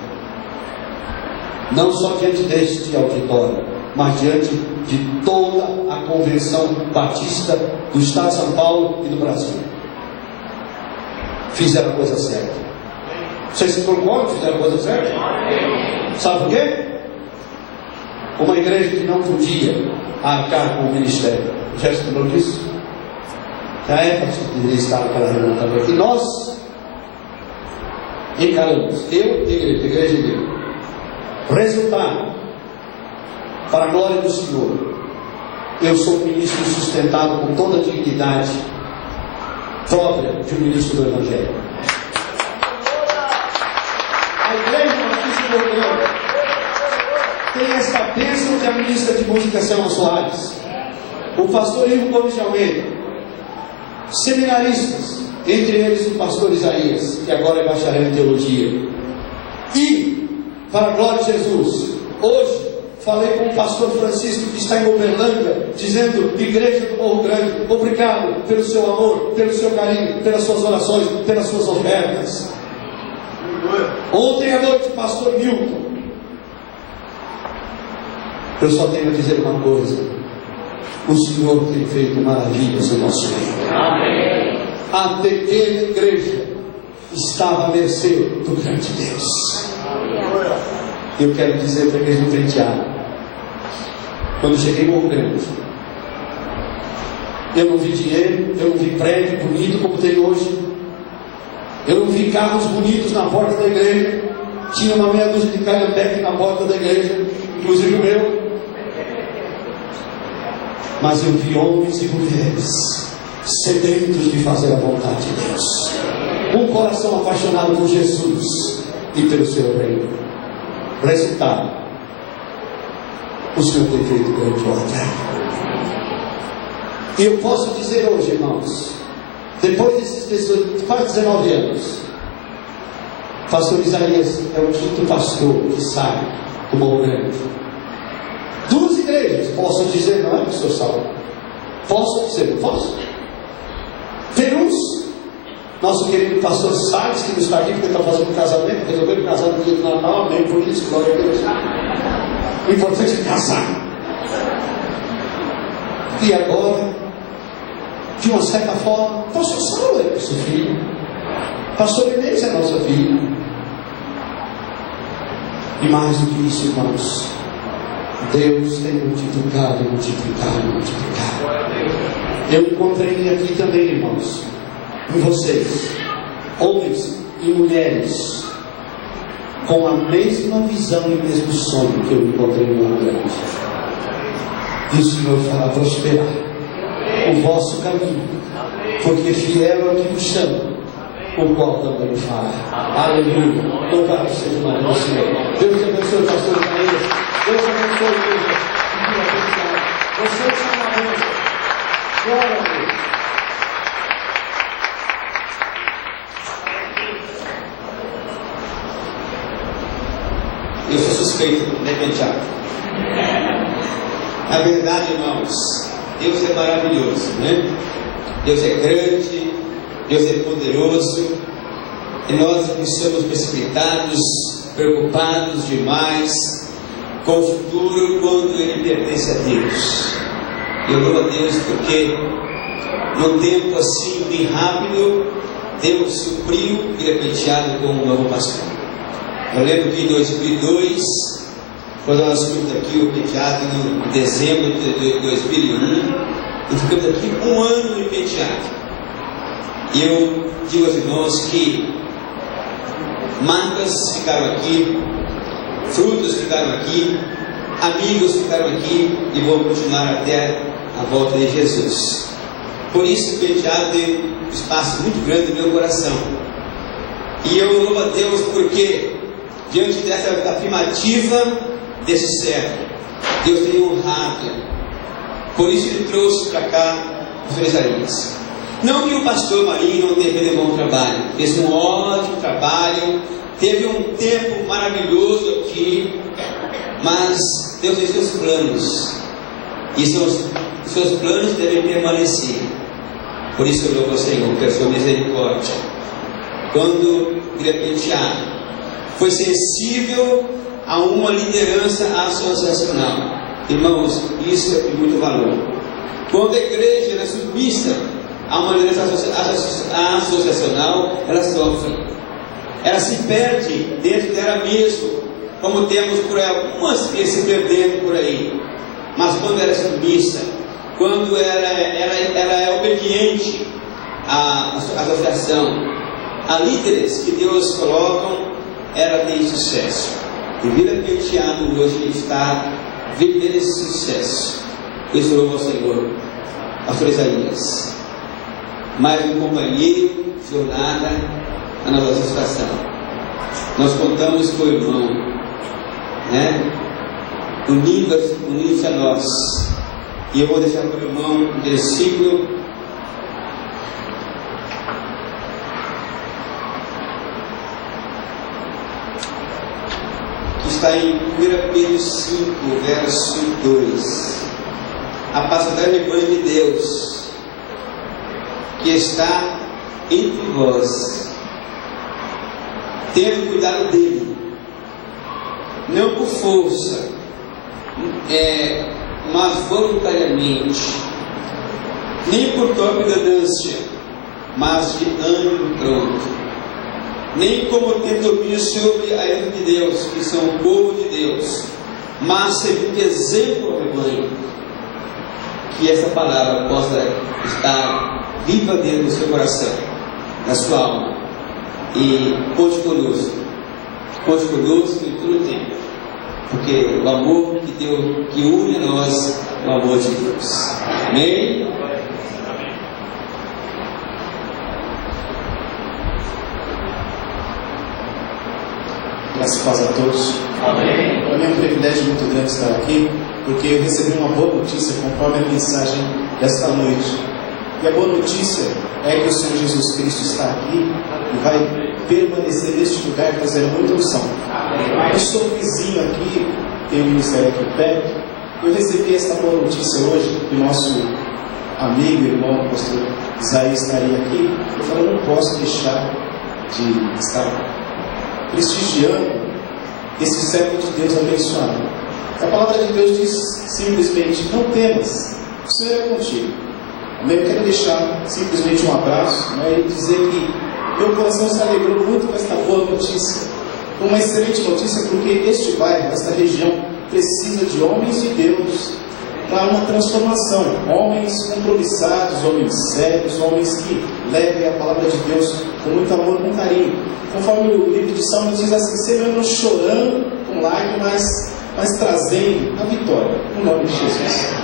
não só diante deste auditório, mas diante de toda a convenção batista do estado de São Paulo e do Brasil. Fizeram a coisa certa. Vocês se concordam que fizeram a coisa certa? Sabe por quê? Uma igreja que não podia arcar com o ministério. Já estudou disso? Já é para que deveria estar naquela reunião também. E nós encaramos, eu e a igreja dele. Resultado, para a glória do Senhor, eu sou um ministro sustentado com toda a dignidade própria de um ministro do Evangelho. ministra de música Selma Soares, o pastor Ivo Gomes de Almeida, seminaristas, entre eles o pastor Isaías, que agora é bacharel em teologia. E, para a glória de Jesus, hoje falei com o pastor Francisco, que está em Uberlândia, dizendo: Igreja do Morro Grande, obrigado pelo seu amor, pelo seu carinho, pelas suas orações, pelas suas ofertas. Ontem à noite, pastor Milton, eu só tenho a dizer uma coisa: o Senhor tem feito maravilhas no nosso meio. Amém. A pequena igreja estava à mercê do grande Deus. Eu quero dizer para a igreja do Penteado, quando cheguei em Morro Grande, eu não vi dinheiro, eu não vi prédio bonito como tem hoje, eu não vi carros bonitos na porta da igreja. Tinha uma meia dúzia de calhambeque na porta da igreja, inclusive o meu. Mas eu vi homens e mulheres sedentos de fazer a vontade de Deus, um coração apaixonado por Jesus e pelo seu reino. Resultado: o Senhor tem feito grande obra. E eu posso dizer hoje, irmãos, depois desses quase 19 anos, pastor Isaías é o quinto pastor que sai do Morro Grande. 2 igrejas, posso dizer, não é, pastor Saulo? Posso dizer, não posso? Perus, nosso querido pastor Salles, que não está aqui porque está fazendo um casamento, resolveu casar no dia do Natal, amém, por isso, glória a Deus. O importante é casar. E agora, de uma certa forma, pastor Saulo é nosso filho, pastor Inês é nossa filha. E mais do que isso, irmãos, Deus tem multiplicado, multiplicado, multiplicado. Eu encontrei aqui também, irmãos, em vocês, homens e mulheres, com a mesma visão e o mesmo sonho que eu encontrei no Morro Grande. E o Senhor fará prosperar o vosso caminho, porque fiel é o que vos chama, o qual também fará. Aleluia. Louvado seja o nome do Senhor. Deus te abençoe, pastor Isaías. Deus abençoe a igreja. Vocês são uma bênção. Glória a Deus. Eu sou suspeito, né, Penteado? Na verdade, irmãos, Deus é maravilhoso, né? Deus é grande, Deus é poderoso, e nós somos precipitados, preocupados demais com o futuro quando ele pertence a Deus. Eu louvo a Deus porque num tempo assim bem rápido, Deus supriu o Vila Penteado com um novo pastor. Eu lembro que em 2002, quando nós fomos aqui o Penteado em dezembro de 2001, e ficamos aqui um ano em Penteado. E eu digo aos irmãos que marcas ficaram aqui, frutos ficaram aqui, amigos ficaram aqui e vão continuar até a volta de Jesus. Por isso o Penteado tem um espaço muito grande no meu coração. E eu louvo a Deus porque diante dessa afirmativa desse servo, Deus tem honrado. Por isso ele trouxe para cá o Senhor Isaías. Não que o pastor Marinho não tenha feito um bom trabalho, fez um ótimo trabalho, teve um tempo maravilhoso aqui, mas Deus tem seus planos, e seus planos devem permanecer. Por isso eu louvo ao Senhor pela sua misericórdia. Quando Vila Penteado foi sensível a uma liderança associacional, irmãos, isso é de muito valor. Quando a igreja é submissa a uma liderança associacional, ela sofre, ela se perde dentro dela mesmo, como temos por aí algumas que se perdendo por aí. Mas quando ela é submissa, quando ela é obediente à associação, a líderes que Deus coloca, ela tem sucesso. E Vila Penteado hoje está vivendo esse sucesso. Isso louvo ao Senhor. Pastor Isaías, mais um companheiro de jornada na nossa associação. Nós contamos com o irmão, né? unindo-se a nós. E eu vou deixar para o irmão um versículo que está em 1 Pedro 5, verso 2. Apacentrai o rebanho de Deus que está entre vós, tendo cuidado dele, não por força, mas voluntariamente, nem por própria ganância, mas de ânimo pronto, nem como ter domínio sobre a ira de Deus, que são o povo de Deus, mas servindo de exemplo ao rebanho. Que essa palavra possa estar viva dentro do seu coração, na sua alma, e conte conosco em todo o tempo, porque o amor que une a nós é o amor de Deus. Amém? Graças a paz a todos. Amém. Para mim é um privilégio muito grande estar aqui, porque eu recebi uma boa notícia conforme a mensagem desta noite. E a boa notícia é que o Senhor Jesus Cristo está aqui e vai permanecer neste lugar, trazendo muita unção. Eu sou vizinho aqui, tenho um ministério aqui perto. Eu recebi esta boa notícia hoje, que o nosso amigo e irmão, o pastor Isaías, estaria aqui. Eu falei, eu não posso deixar de estar prestigiando esse servo de Deus abençoado. A palavra de Deus diz simplesmente, não temas, o Senhor é contigo. Amém? Eu quero deixar simplesmente um abraço, e dizer que meu coração se alegrou muito com esta boa notícia, com uma excelente notícia, porque este bairro, esta região, precisa de homens de Deus para uma transformação, homens compromissados, homens sérios, homens que levem a palavra de Deus com muito amor, com carinho. Conforme o livro de Salmos diz assim, sempre não chorando com lágrimas, mas trazendo a vitória, no nome de Jesus.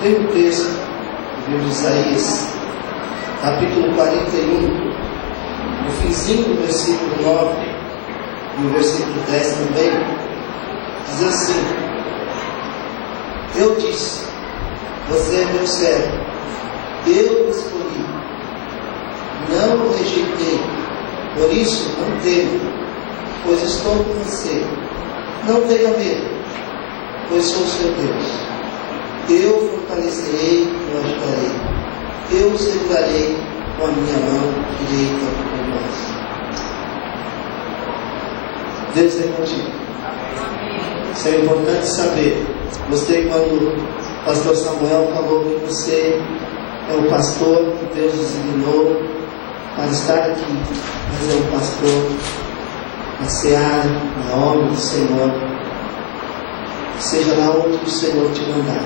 Tem um texto do livro de Isaías, capítulo 41, no finzinho do versículo 9 e o versículo 10 também, diz assim: eu disse, você é meu servo, eu o escolhi, não o rejeitei, por isso não temo, pois estou com você. Não tenha medo, pois sou seu Deus. Eu fortalecerei e o ajudarei. Eu o segurarei com a minha mão direita por nós. Deus é contigo. Isso é importante saber. Gostei quando o pastor Samuel falou que você é o pastor que Deus designou para estar aqui, mas é o pastor na seara, na obra do Senhor, seja lá onde o Senhor te mandar.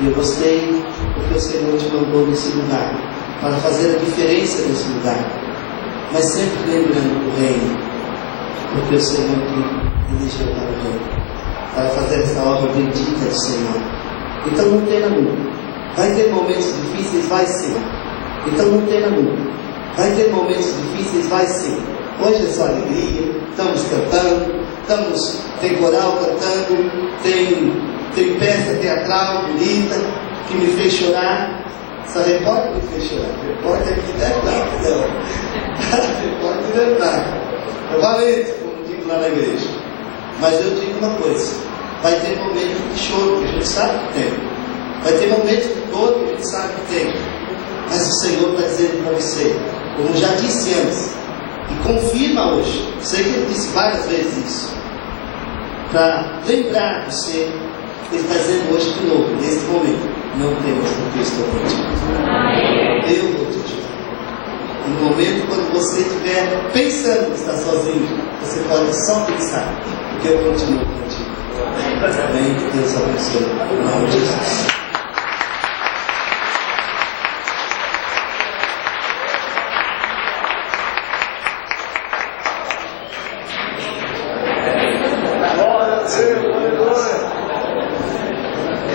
E eu gostei porque o Senhor te mandou nesse lugar, para fazer a diferença nesse lugar, mas sempre lembrando do reino, porque o Senhor te elegeu para o reino, para fazer essa obra bendita do Senhor. Então não tenha medo. Vai ter momentos difíceis? Vai sim. Então não tenha medo. Vai ter momentos difíceis? Vai sim. Hoje é só alegria, estamos cantando, tem coral cantando, tem peça teatral bonita, que me fez chorar. Essa repórter me fez chorar. Repórter que deve não. Repórter deve dar. É valente, como digo lá na igreja. Mas eu digo uma coisa, vai ter momentos de choro, que a gente sabe que tem. Vai ter momentos de dor, que a gente sabe que tem. Mas o Senhor está dizendo para você, como já disse antes, e confirma hoje, sei que ele disse várias vezes isso, para lembrar você, ele está dizendo hoje de novo, neste momento, não temas porque eu estou contigo. Eu vou te ajudar. No momento quando você estiver pensando que está sozinho, você pode só pensar, porque eu continuo contigo. Amém? Que Deus abençoe. Em nome de Jesus.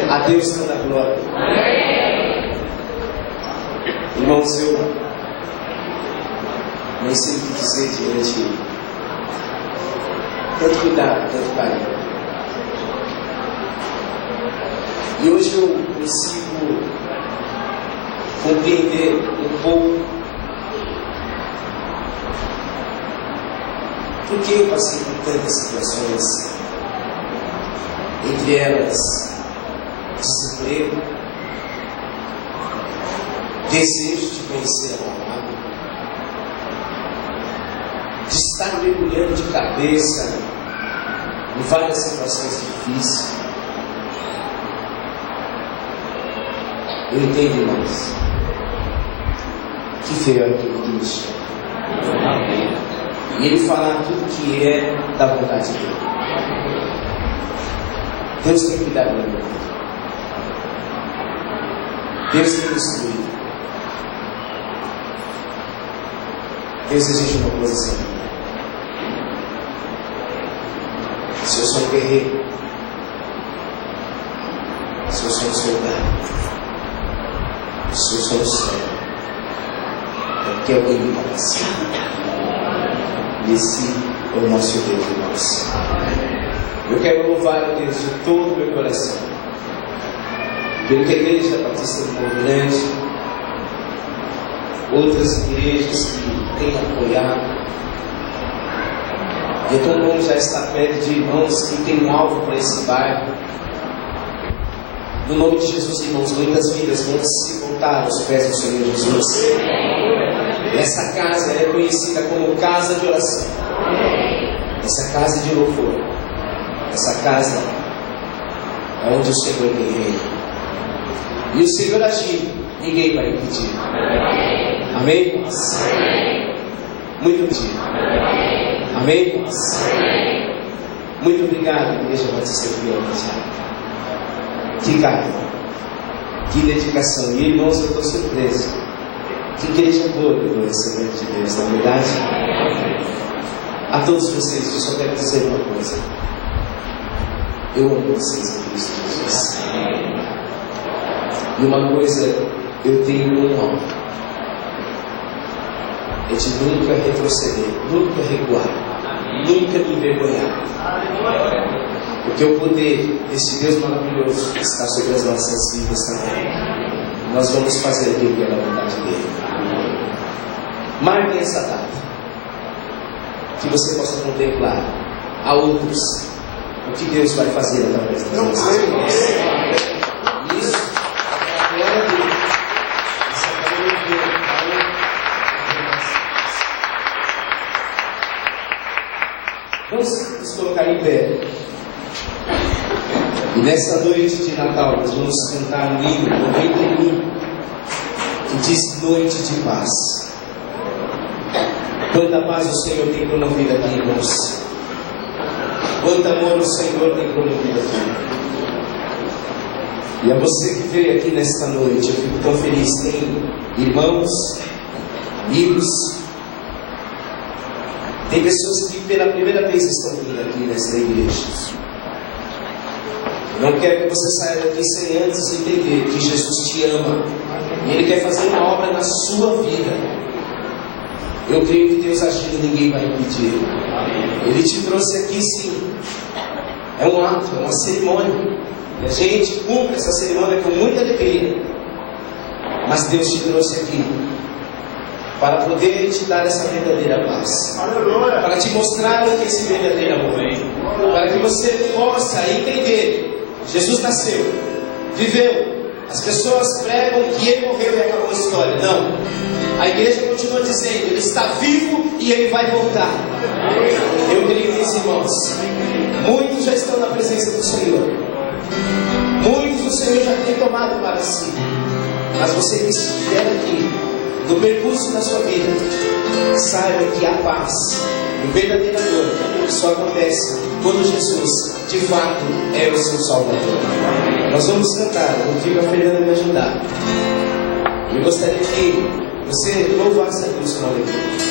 A Deus toda a glória. Irmãos, eu nem sei o que dizer diante de tanto cuidado, tanto carinho. E hoje eu consigo compreender um pouco por que eu passei por tantas situações, entre elas desemprego, desejo de conhecer a palavra, de estar mergulhando de cabeça em várias situações difíceis. Eu entendo, irmãos, que veio aqui Cristo e Ele falar tudo que é da vontade dele. Deus tem cuidado da minha vida. Deus tem instruído. Deus exige uma coisa assim. Se eu sou um guerreiro, se eu sou um soldado, se eu sou um servo, é porque alguém me capacita. Esse é o nosso Deus, irmãos. Eu quero louvar a Deus de todo o meu coração pelo que a Igreja Batista do Morro Grande, outras igrejas que têm apoiado. E é tão bom já estar perto de irmãos que têm um alvo para esse bairro. No nome de Jesus, irmãos, muitas vidas vão se voltar aos pés do Senhor Jesus. Essa casa é conhecida como casa de oração. Essa casa de louvor. Essa casa é onde o Senhor tem reino. E o Senhor agir, ninguém vai impedir. Amém, irmãos? Muito obrigado. Amém, irmãos? Muito obrigado, Igreja Batista de Viana. Que carinho, que dedicação. E irmãos, eu estou surpreso. Que igreja boa que eu vou receber de Deus, na verdade. A todos vocês, eu só quero dizer uma coisa. Eu amo vocês em Cristo Jesus. E uma coisa eu tenho um alvo: é de nunca retroceder, nunca recuar, nunca me envergonhar. Porque o poder desse Deus maravilhoso está sobre as nossas vidas também. Nós vamos fazer aquilo que é da vontade dele. Marquem essa data, que você possa contemplar a outros o que Deus vai fazer através das nossas vidas. Isso é a glória dele. Isso é a glória dele. Vamos nos colocar em pé. E nessa noite de Natal nós vamos cantar um hino, 91, que diz Noite de Paz. Quanta paz o Senhor tem promovido aqui, irmãos. Quanto amor o Senhor tem promovido aqui. E a você que veio aqui nesta noite, eu fico tão feliz. Tem irmãos, amigos, tem pessoas que pela primeira vez estão vindo aqui nesta igreja. Eu não quero que você saia daqui sem antes entender que Jesus te ama e Ele quer fazer uma obra na sua vida. Eu creio que Deus agindo, ninguém vai impedir. Ele te trouxe aqui, sim. É um ato, é uma cerimônia. E a gente cumpre essa cerimônia com muita alegria. Mas Deus te trouxe aqui para poder te dar essa verdadeira paz. Para te mostrar o que é esse verdadeiro amor. Para que você possa entender. Jesus nasceu, viveu. As pessoas pregam que Ele morreu e acabou a história. Não. A igreja continua dizendo, Ele está vivo e Ele vai voltar. Eu creio nisso, irmãos. Muitos já estão na presença do Senhor. Muitos o Senhor já tem tomado para si. Mas você que estiver aqui, no percurso da sua vida, saiba que a paz, o verdadeiro amor, só acontece quando Jesus, de fato, é o seu Salvador. Nós vamos cantar, eu vou pedir para a Fernanda me ajudar. Eu gostaria que você louvasse a Deus com alegria.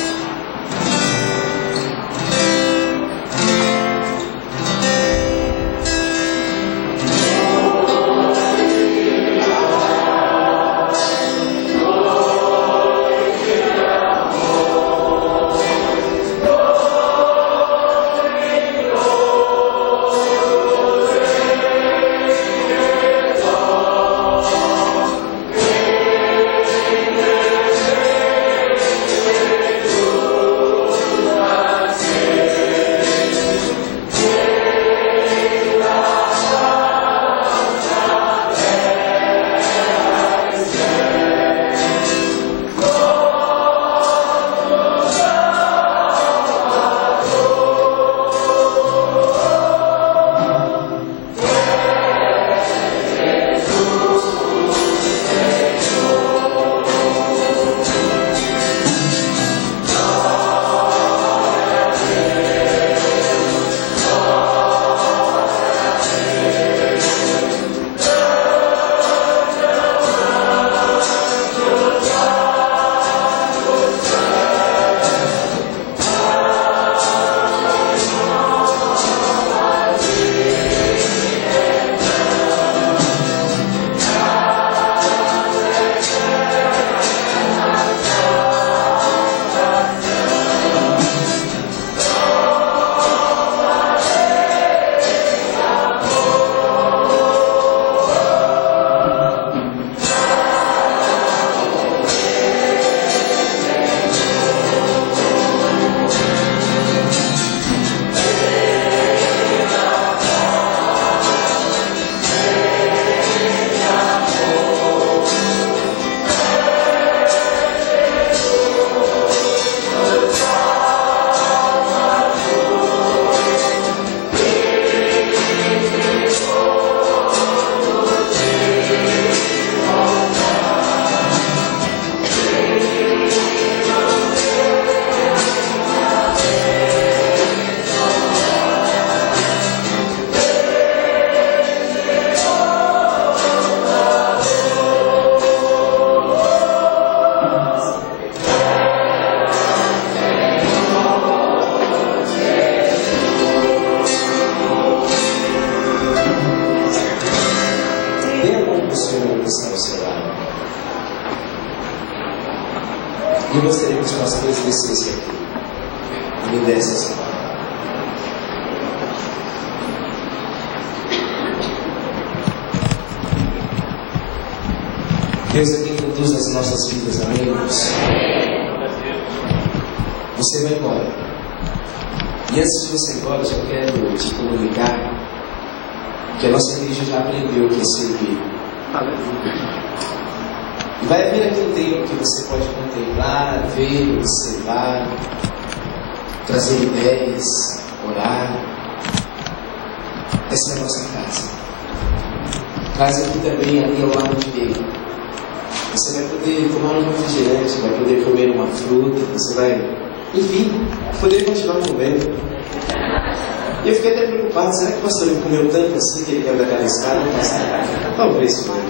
nosso irmão que está ao seu lado. E eu gostaria que os pastores descessem aqui e me dessem essa palavra. Deus é quem conduz as nossas vidas, amém, irmãos? Você vai embora. E antes de você ir embora, eu já quero te comunicar que a nossa igreja já aprendeu o que é servir. E vai haver aqui um tempo que você pode contemplar, ver, observar, trazer ideias, orar. Essa é a nossa casa. Casa aqui também, ali ao lado direito. Você vai poder tomar um refrigerante, vai poder comer uma fruta, você vai, enfim, poder continuar comendo. E eu fiquei até preocupado, será que o pastor comeu tanto assim que ele quer dar escada? Talvez foi.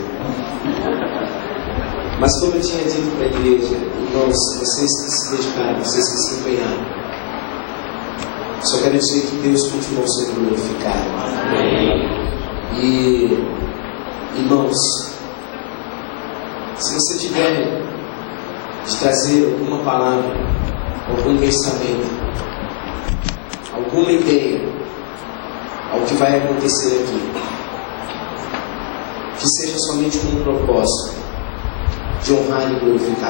Mas como eu tinha dito para a igreja, irmãos, vocês que se dedicaram, vocês que se empenharam, só quero dizer que Deus continua sendo glorificado. E, irmãos, se você tiver de trazer alguma palavra, algum pensamento, alguma ideia ao que vai acontecer aqui, que seja somente com um propósito de honrar e glorificar